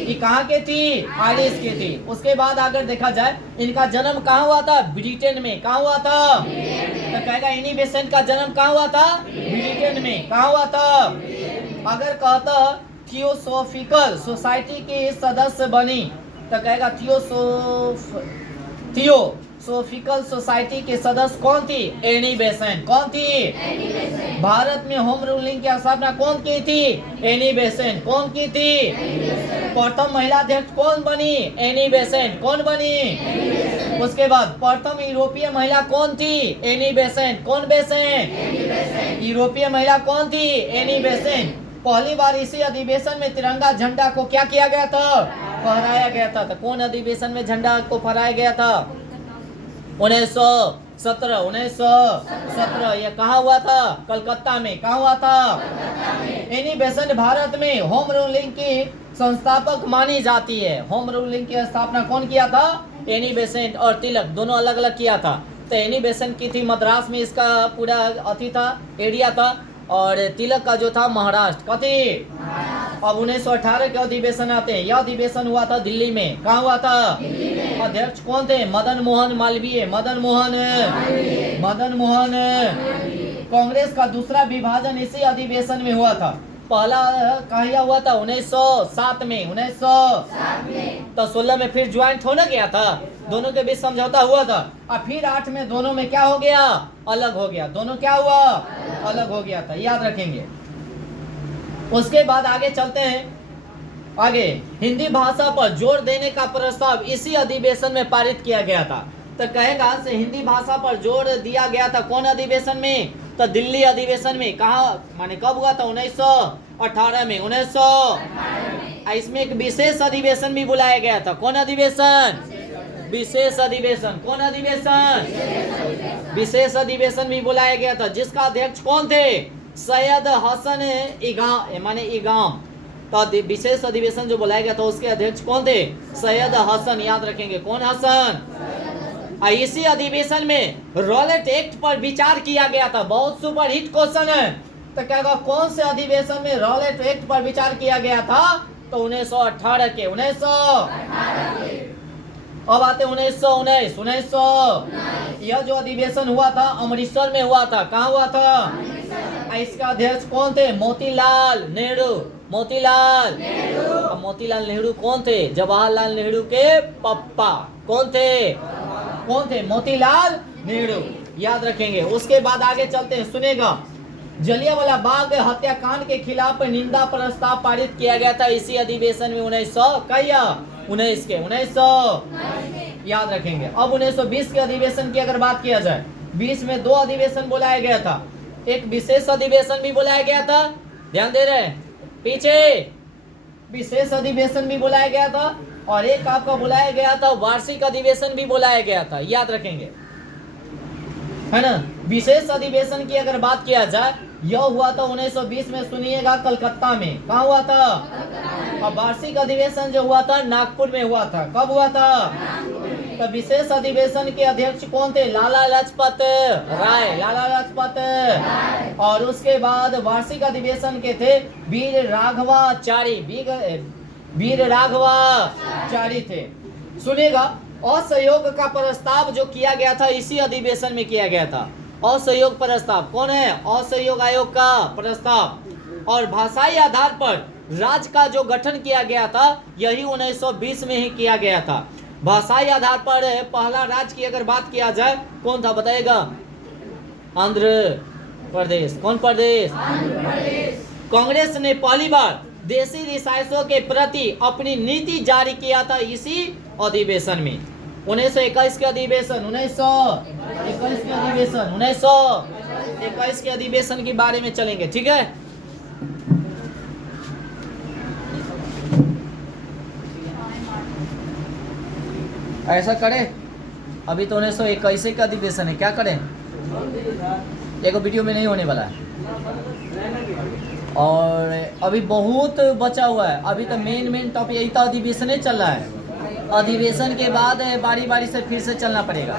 ये कहाँ के थी, आयरिश की थी। उसके बाद अगर देखा जाए इनका जन्म कहाँ हुआ था, ब्रिटेन में, कहाँ हुआ था, तो कहेगा एनी बेसेंट का जन्म कहाँ हुआ था, ब्रिटेन में, कहाँ हुआ था। अगर कहता थियोसोफिकल सोसाइटी की सदस्य बनी, तो कहेगा थियोसोफिकल सोसाइटी के सदस्य कौन थी, एनी बेसेंट, कौन थी। भारत में होम रूलिंग की स्थापना कौन की थी, एनी बेसेंट, कौन की थी। प्रथम महिला अध्यक्ष कौन बनी, एनी बेसेंट, कौन बनी। उसके बाद प्रथम यूरोपीय महिला कौन थी, एनी बेसेंट, कौन बेसेंट, यूरोपीय महिला कौन थी, एनी बेसेंट। पहली बार इसी अधिवेशन में तिरंगा झंडा को क्या किया गया था, फहराया गया था। तो कौन अधिवेशन में झंडा को फहराया गया था, 1917। ये कहाँ हुआ था, कलकत्ता में, कहाँ हुआ था। एनी बेसेंट भारत में होम रूलिंग की संस्थापक मानी जाती है। होम रूलिंग की स्थापना कौन किया था? एनी बेसेंट और तिलक, दोनों अलग अलग किया था। तो एनी बेसेंट की थी मद्रास में, इसका पूरा अति था, एरिया था, और तिलक का जो था महाराष्ट्र कथी। अब 1918 के अधिवेशन आते हैं। यह अधिवेशन हुआ था दिल्ली में। कहाँ हुआ था? अध्यक्ष कौन थे? मदन मोहन मालवीय। मदन मोहन। कांग्रेस का दूसरा विभाजन इसी अधिवेशन में हुआ था। पहला कहिया हुआ था? 1907 में। 1907 में। तो 16 में फिर ज्वाइंट होना गया था, दोनों के बीच समझौता हुआ था। और फिर 8 में दोनों में क्या हो गया? अलग हो गया। दोनों क्या हुआ? अलग हो गया था, याद रखेंगे। उसके बाद आगे चलते हैं। आगे हिंदी भाषा पर जोर देने का प्रस्ताव इसी अधिवेशन में पारित किया गया था। तो कहेगा से हिंदी भाषा पर जोर दिया गया था कौन अधिवेशन में? तो दिल्ली अधिवेशन में। कहा माने कब हुआ था? 1918 में। 1918 इसमें एक विशेष अधिवेशन भी बुलाया गया था। कौन अधिवेशन? विशेष अधिवेशन। कौन अधिवेशन? विशेष अधिवेशन भी बुलाया गया था, जिसका अध्यक्ष कौन थे? सैयद हसन इगाम। तो विशेष अधिवेशन जो बुलाया गया था उसके अध्यक्ष कौन थे? सैयद हसन, याद रखेंगे। कौन हसन? इसी अधिवेशन में रॉलेट एक्ट पर विचार किया गया था। बहुत सुपर हिट क्वेश्चन है। तो क्या कौन से अधिवेशन में रॉलेट एक्ट पर विचार किया गया था? तो 1918 के। 1918 अब आते 1919। यह जो अधिवेशन हुआ था अमृतसर में हुआ था। कहाँ हुआ था? इसका अध्यक्ष कौन थे? मोतीलाल नेहरू। मोतीलाल नेहरू कौन थे? जवाहरलाल नेहरू के पप्पा। कौन थे? मोतीलाल नेहरू, याद रखेंगे। उसके बाद आगे चलते हैं, सुनेगा। जलियांवाला बाग हत्याकांड के खिलाफ निंदा प्रस्ताव पारित किया गया था इसी अधिवेशन में। 1919 के। 1900 याद रखेंगे। अब 1920 के अधिवेशन की अगर बात किया जाए, 20 में 2 अधिवेशन बुलाया गया था। एक विशेष अधिवेशन भी बुलाया गया था, ध्यान दे रहे हैं पीछे। विशेष अधिवेशन भी बुलाया गया था, और एक आपका बुलाया गया था वार्षिक अधिवेशन भी बुलाया गया था, याद रखेंगे, है ना। विशेष अधिवेशन की अगर बात किया जाए, यह हुआ था 1920 में, सुनिएगा, कलकत्ता में। कहाँ हुआ था? और वार्षिक अधिवेशन जो हुआ था नागपुर में हुआ था। कब हुआ था? तो विशेष अधिवेशन के अध्यक्ष कौन थे? लाला लाजपत राय। और उसके बाद वार्षिक अधिवेशन के थे वीर राघवाचारी थे। सुनेगा, असहयोग का प्रस्ताव जो किया गया था इसी अधिवेशन में किया गया था। असहयोग प्रस्ताव कौन है? असहयोग आयोग का प्रस्ताव। और भाषाई आधार पर राज्य का जो गठन किया गया था यही 1920 में ही किया गया था। भाषाई आधार पर पहला राज्य की अगर बात किया जाए कौन था बताएगा? आंध्र प्रदेश। कौन प्रदेश? आंध्र प्रदेश। कांग्रेस ने पहली बार देशी रिसायतों के प्रति अपनी नीति जारी किया था इसी अधिवेशन में। 1921 के अधिवेशन, 1921 के अधिवेशन, 1921 के अधिवेशन के बारे में चलेंगे, ठीक है। ऐसा करें, अभी तो 1921 का अधिवेशन है, क्या करें? देखो वीडियो में नहीं होने वाला है, और अभी बहुत बचा हुआ है। अभी तो मेन टॉपिक यही तो अधिवेशन चल रहा है। अधिवेशन के बाद बारी बारी से फिर से चलना पड़ेगा।